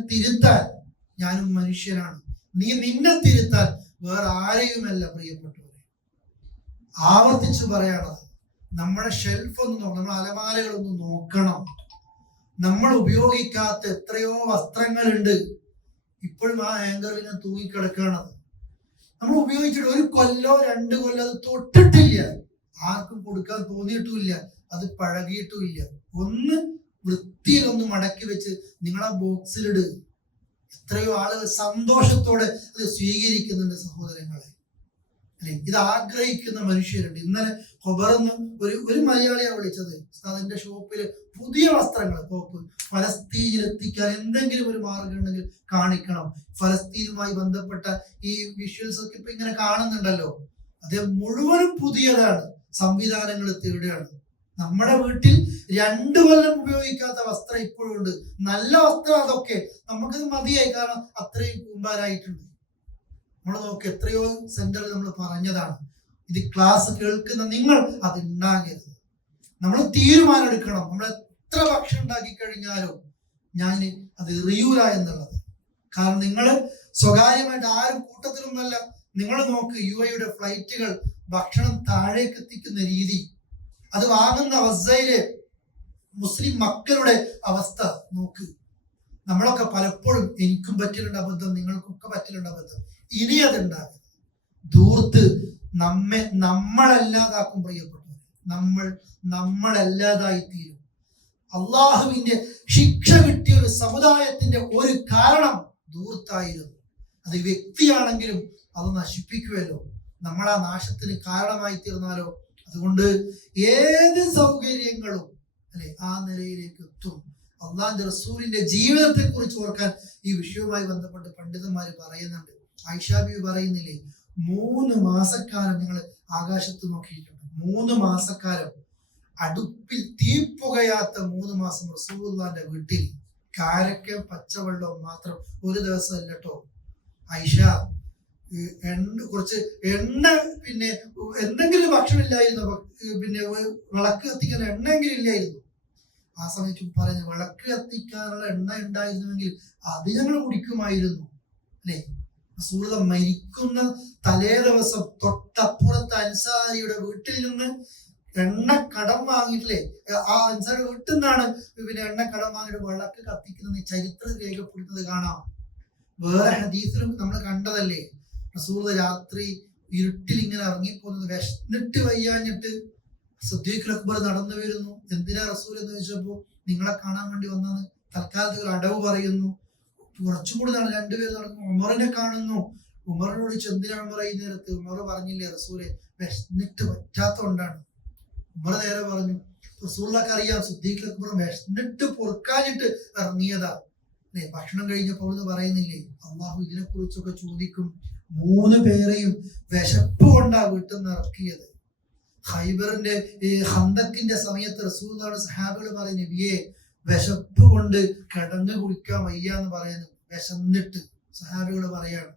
തിരുത്താൻ ഞാനും മനുഷ്യനാണ്, നീ നിന്നെ തിരുത്താൻ വേറെ ആരെയുമല്ല. പ്രിയപ്പെട്ടവരെ, ആവർത്തിച്ച് പറയാനുള്ളത്, നമ്മുടെ ഷെൽഫ് ഒന്ന് നോക്കണം, നമ്മുടെ അലമാരകളൊന്ന് നോക്കണം. നമ്മൾ ഉപയോഗിക്കാത്ത എത്രയോ വസ്ത്രങ്ങളുണ്ട് ഇപ്പോഴും ആ ഹാങ്കറിൽ തൂങ്ങിക്കിടക്കുകയാണത്. നമ്മൾ ഉപയോഗിച്ചിട്ട് 1 കൊല്ലോ 2 കൊല്ലോ അത് തൊട്ടിട്ടില്ല. ആർക്കും കൊടുക്കാൻ തോന്നിയിട്ടുമില്ല, അത് പഴകിയിട്ടുമില്ല. ഒന്ന് വൃത്തിയിലൊന്ന് മടക്കി വെച്ച് നിങ്ങളാ ബോക്സിലിട്. എത്രയോ ആളുകൾ സന്തോഷത്തോടെ അത് സ്വീകരിക്കുന്നുണ്ട് സഹോദരങ്ങളെ. അല്ലെ, ഇത് ആഗ്രഹിക്കുന്ന മനുഷ്യരുണ്ട്. ഇന്നലെ ഖബറിന്ന് ഒരു മലയാളിയാണ് വിളിച്ചത്, അതിന്റെ ഷോപ്പില് പുതിയ വസ്ത്രങ്ങൾ ഫലസ്തീനിൽ എത്തിക്കാൻ എന്തെങ്കിലും ഒരു മാർഗം ഉണ്ടെങ്കിൽ കാണിക്കണം. ഫലസ്തീനുമായി ബന്ധപ്പെട്ട ഈ വിഷ്വൽസ് ഒക്കെ ഇപ്പൊ ഇങ്ങനെ കാണുന്നുണ്ടല്ലോ, അത് മുഴുവനും പുതിയതാണ്. സംവിധാനങ്ങൾ തേടുകയാണ്. നമ്മുടെ വീട്ടിൽ 2 കൊല്ലം ഉപയോഗിക്കാത്ത വസ്ത്രം ഇപ്പോഴും ഉണ്ട്. നല്ല വസ്ത്രം അതൊക്കെ നമുക്കത് മതിയായി, കാരണം അത്രയും കൂമ്പാരായിട്ടുണ്ട്. നമ്മൾ നോക്കി എത്രയോ സെന്ററിൽ നമ്മൾ പറഞ്ഞതാണ്, ഇത് ക്ലാസ് കേൾക്കുന്ന നിങ്ങൾ അത് ഉണ്ടാകരുത്. നമ്മൾ തീരുമാനം എടുക്കണം. നമ്മൾ എത്ര ഭക്ഷണം ഉണ്ടാക്കി കഴിഞ്ഞാലും ഞാൻ അത് എറിയൂല എന്നുള്ളത്. കാരണം നിങ്ങൾ സ്വകാര്യമായിട്ട് ആരും കൂട്ടത്തിലൊന്നല്ല. നിങ്ങൾ നോക്ക്, UAE ഫ്ലൈറ്റുകൾ ഭക്ഷണം താഴേക്ക് എത്തിക്കുന്ന രീതി, അത് വാങ്ങുന്ന ഗസയിലെ മുസ്ലിം മക്കളുടെ അവസ്ഥ നോക്ക്. നമ്മളൊക്കെ പലപ്പോഴും, എനിക്കും പറ്റിലുണ്ട് അബദ്ധം, നിങ്ങൾക്കൊക്കെ പറ്റിലുണ്ട് അബദ്ധം. ഇനി അതുണ്ടാകും. ധൂർത്ത് നമ്മളല്ലാതാക്കും പ്രിയപ്പെട്ടവർ. നമ്മളല്ലാതായി തീരും. അള്ളാഹുവിന്റെ ശിക്ഷ കിട്ടിയ ഒരു സമുദായത്തിന്റെ ഒരു കാരണം ധൂർത്തായിരുന്നു. അത് വ്യക്തിയാണെങ്കിലും അത് നശിപ്പിക്കുമല്ലോ, നമ്മൾ ആ നാശത്തിന് കാരണമായി തീർന്നാലോ. അതുകൊണ്ട് ഏത് സൗകര്യങ്ങളും അല്ലെ ആ നിലയിലേക്ക് എത്തും. അള്ളാഹുവിന്റെ റസൂലിന്റെ ജീവിതത്തെ കുറിച്ച് ഓർക്കാൻ ഈ വിഷയവുമായി ബന്ധപ്പെട്ട് പണ്ഡിതന്മാര് പറയുന്നുണ്ട്. ആയിഷ ബീവി പറയുന്നില്ലേ, 3 മാസക്കാലം ഞങ്ങൾ ആകാശത്ത് നോക്കിയിട്ടുണ്ട്. 3 മാസക്കാലം അടുപ്പിൽ തീ പുകയാത്ത 3 മാസം റസൂലുള്ളാഹിന്റെ വീട്ടിൽ കാരക്ക പച്ചവെള്ളം മാത്രം. ഒരു ദിവസം അല്ല കേട്ടോ ആയിഷ, കുറച്ച് എണ്ണ, പിന്നെ എന്തെങ്കിലും ഭക്ഷണം ഇല്ലായിരുന്നു, പിന്നെ വിളക്ക് കത്തിക്കാൻ എണ്ണെങ്കിലും ഇല്ലായിരുന്നു. ആ സമയത്ത് പറഞ്ഞു, വിളക്ക് കത്തിക്കാനുള്ള എണ്ണ ഉണ്ടായിരുന്നുവെങ്കിൽ അത് ഞങ്ങൾ കുടിക്കുമായിരുന്നു. അല്ലെ, റസൂലുള്ളാഹി മരിക്കുന്ന തലേ ദിവസം തൊട്ടപ്പുറത്ത് അൻസാരിയുടെ വീട്ടിൽ നിന്ന് എണ്ണ കടം വാങ്ങിയിട്ടില്ലേ, ആ അൻസാരിയുടെ വീട്ടിൽ നിന്നാണ് പിന്നെ എണ്ണ കടം വാങ്ങിയിട്ട് വിളക്ക് കത്തിക്കുന്നത് ചരിത്രം രേഖപ്പെടുത്തുന്നത് കാണാം. വേറെ ഹദീസിലും നമ്മൾ കണ്ടതല്ലേ, റസൂലുള്ളാഹി രാത്രി ഇരുട്ടിൽ ഇങ്ങനെ ഇറങ്ങിപ്പോകുന്നത്, വിശന്നിട്ട് വയ്യാഞ്ഞിട്ട് സിദ്ദീഖുൽ അക്ബർ നടന്നു വരുന്നു. എന്തിനാ റസൂൽ എന്ന് ചോദിച്ചപ്പോ, നിങ്ങളെ കാണാൻ വേണ്ടി വന്നാണ്. തൽക്കാലത്ത് അടവ് പറയുന്നു. കുറച്ചും കൂടി 2 പേര് നടന്നു. ഉമറിനെ കാണുന്നു. ഉമറിനോട് എന്തിനാണ് പറയുന്ന നേരത്ത് ഉമർ പറഞ്ഞില്ലേ, റസൂലെ വിശന്നിട്ട് പറ്റാത്തോണ്ടാണ്. ഉമർ നേരെ പറഞ്ഞു, റസൂലുള്ളാഹിക്ക് അറിയാം സിദ്ദീഖുൽ അക്ബർ വിശന്നിട്ട് പൊറുക്കാനിട്ട് ഇറങ്ങിയതാ. അല്ലെ, ഭക്ഷണം കഴിഞ്ഞപ്പോൾ എന്ന് പറയുന്നില്ലേ, അള്ളാഹു ഇതിനെ കുറിച്ചൊക്കെ ചോദിക്കും. 3 പേരെയും വിശപ്പ് കൊണ്ടാ വീട്ടിൽ നിന്ന് ഇറക്കിയത്. ഖൈബറിന്റെ ഹന്തക്കിന്റെ സമയത്ത് റസൂലുള്ളാഹിയുടെ സഹാബികൾ പറയുന്നു, നബിയെ വിശപ്പ് കൊണ്ട് കിടന്നു കുടിക്കാൻ വയ്യാന്ന് പറയുന്നു. വിശന്നിട്ട് സഹാബികൾ പറയാണ്.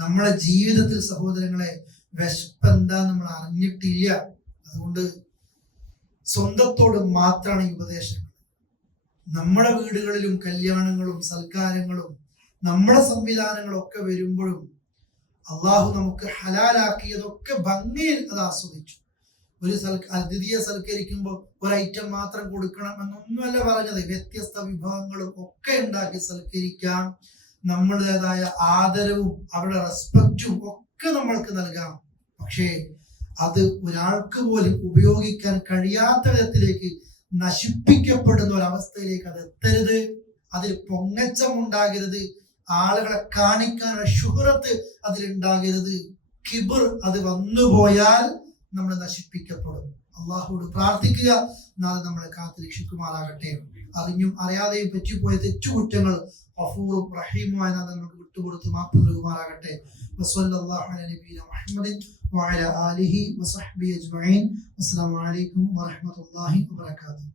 നമ്മളെ ജീവിതത്തിൽ സഹോദരങ്ങളെ വിശപ്പ് എന്താ നമ്മൾ അറിഞ്ഞിട്ടില്ല. അതുകൊണ്ട് സ്വന്തത്തോട് മാത്രമാണ് ഈ ഉപദേശങ്ങൾ. നമ്മുടെ വീടുകളിലും കല്യാണങ്ങളും സൽക്കാരങ്ങളും നമ്മുടെ സംവിധാനങ്ങളും ഒക്കെ വരുമ്പോഴും അള്ളാഹു നമുക്ക് ഹലാലാക്കിയതൊക്കെ ഭംഗിയിൽ അത് ആസ്വദിച്ചു. ഒരു അതിഥിയെ സൽക്കരിക്കുമ്പോൾ ഒരു ഐറ്റം മാത്രം കൊടുക്കണം എന്നൊന്നുമല്ല പറഞ്ഞത്. വ്യത്യസ്ത വിഭവങ്ങളും ഒക്കെ ഉണ്ടാക്കി സൽക്കരിക്കാം. നമ്മുടേതായ ആദരവും അവരുടെ റെസ്പെക്റ്റും ഒക്കെ നമ്മൾക്ക് നൽകാം. പക്ഷേ അത് ഒരാൾക്ക് പോലും ഉപയോഗിക്കാൻ കഴിയാത്ത വിധത്തിലേക്ക് നശിപ്പിക്കപ്പെടുന്ന ഒരവസ്ഥയിലേക്ക് അത് എത്തരുത്. അതിൽ പൊങ്ങച്ചം ഉണ്ടാകരുത്. ആളുകളെ കാണിക്കാനുള്ള ശുഹ്റത്ത് അതിലുണ്ടാകരുത്. കിബർ അത് വന്നുപോയാൽ നമ്മൾ നശിപ്പിക്കപ്പെടും. അള്ളാഹുവോട് പ്രാർത്ഥിക്കുക, നാളെ നമ്മളെ കാത്തു രക്ഷിക്കുമാറാകട്ടെ. അറിഞ്ഞും അറിയാതെയും പറ്റിപ്പോയ തെറ്റുകുറ്റങ്ങൾ ഗഫൂറും റഹീമുമായ നമുക്ക് വിട്ടുകൊടുത്ത് മാപ്പ് നൽകുമാറാകട്ടെ. വസല്ലല്ലാഹു അലാ നബിയിന മുഹമ്മദിൻ വഅലാ ആലിഹി വസഹ്ബിഹി അജ്മഈൻ. അസ്സലാമു അലൈക്കും വറഹ്മത്തുള്ളാഹി വബറകാതുഹു.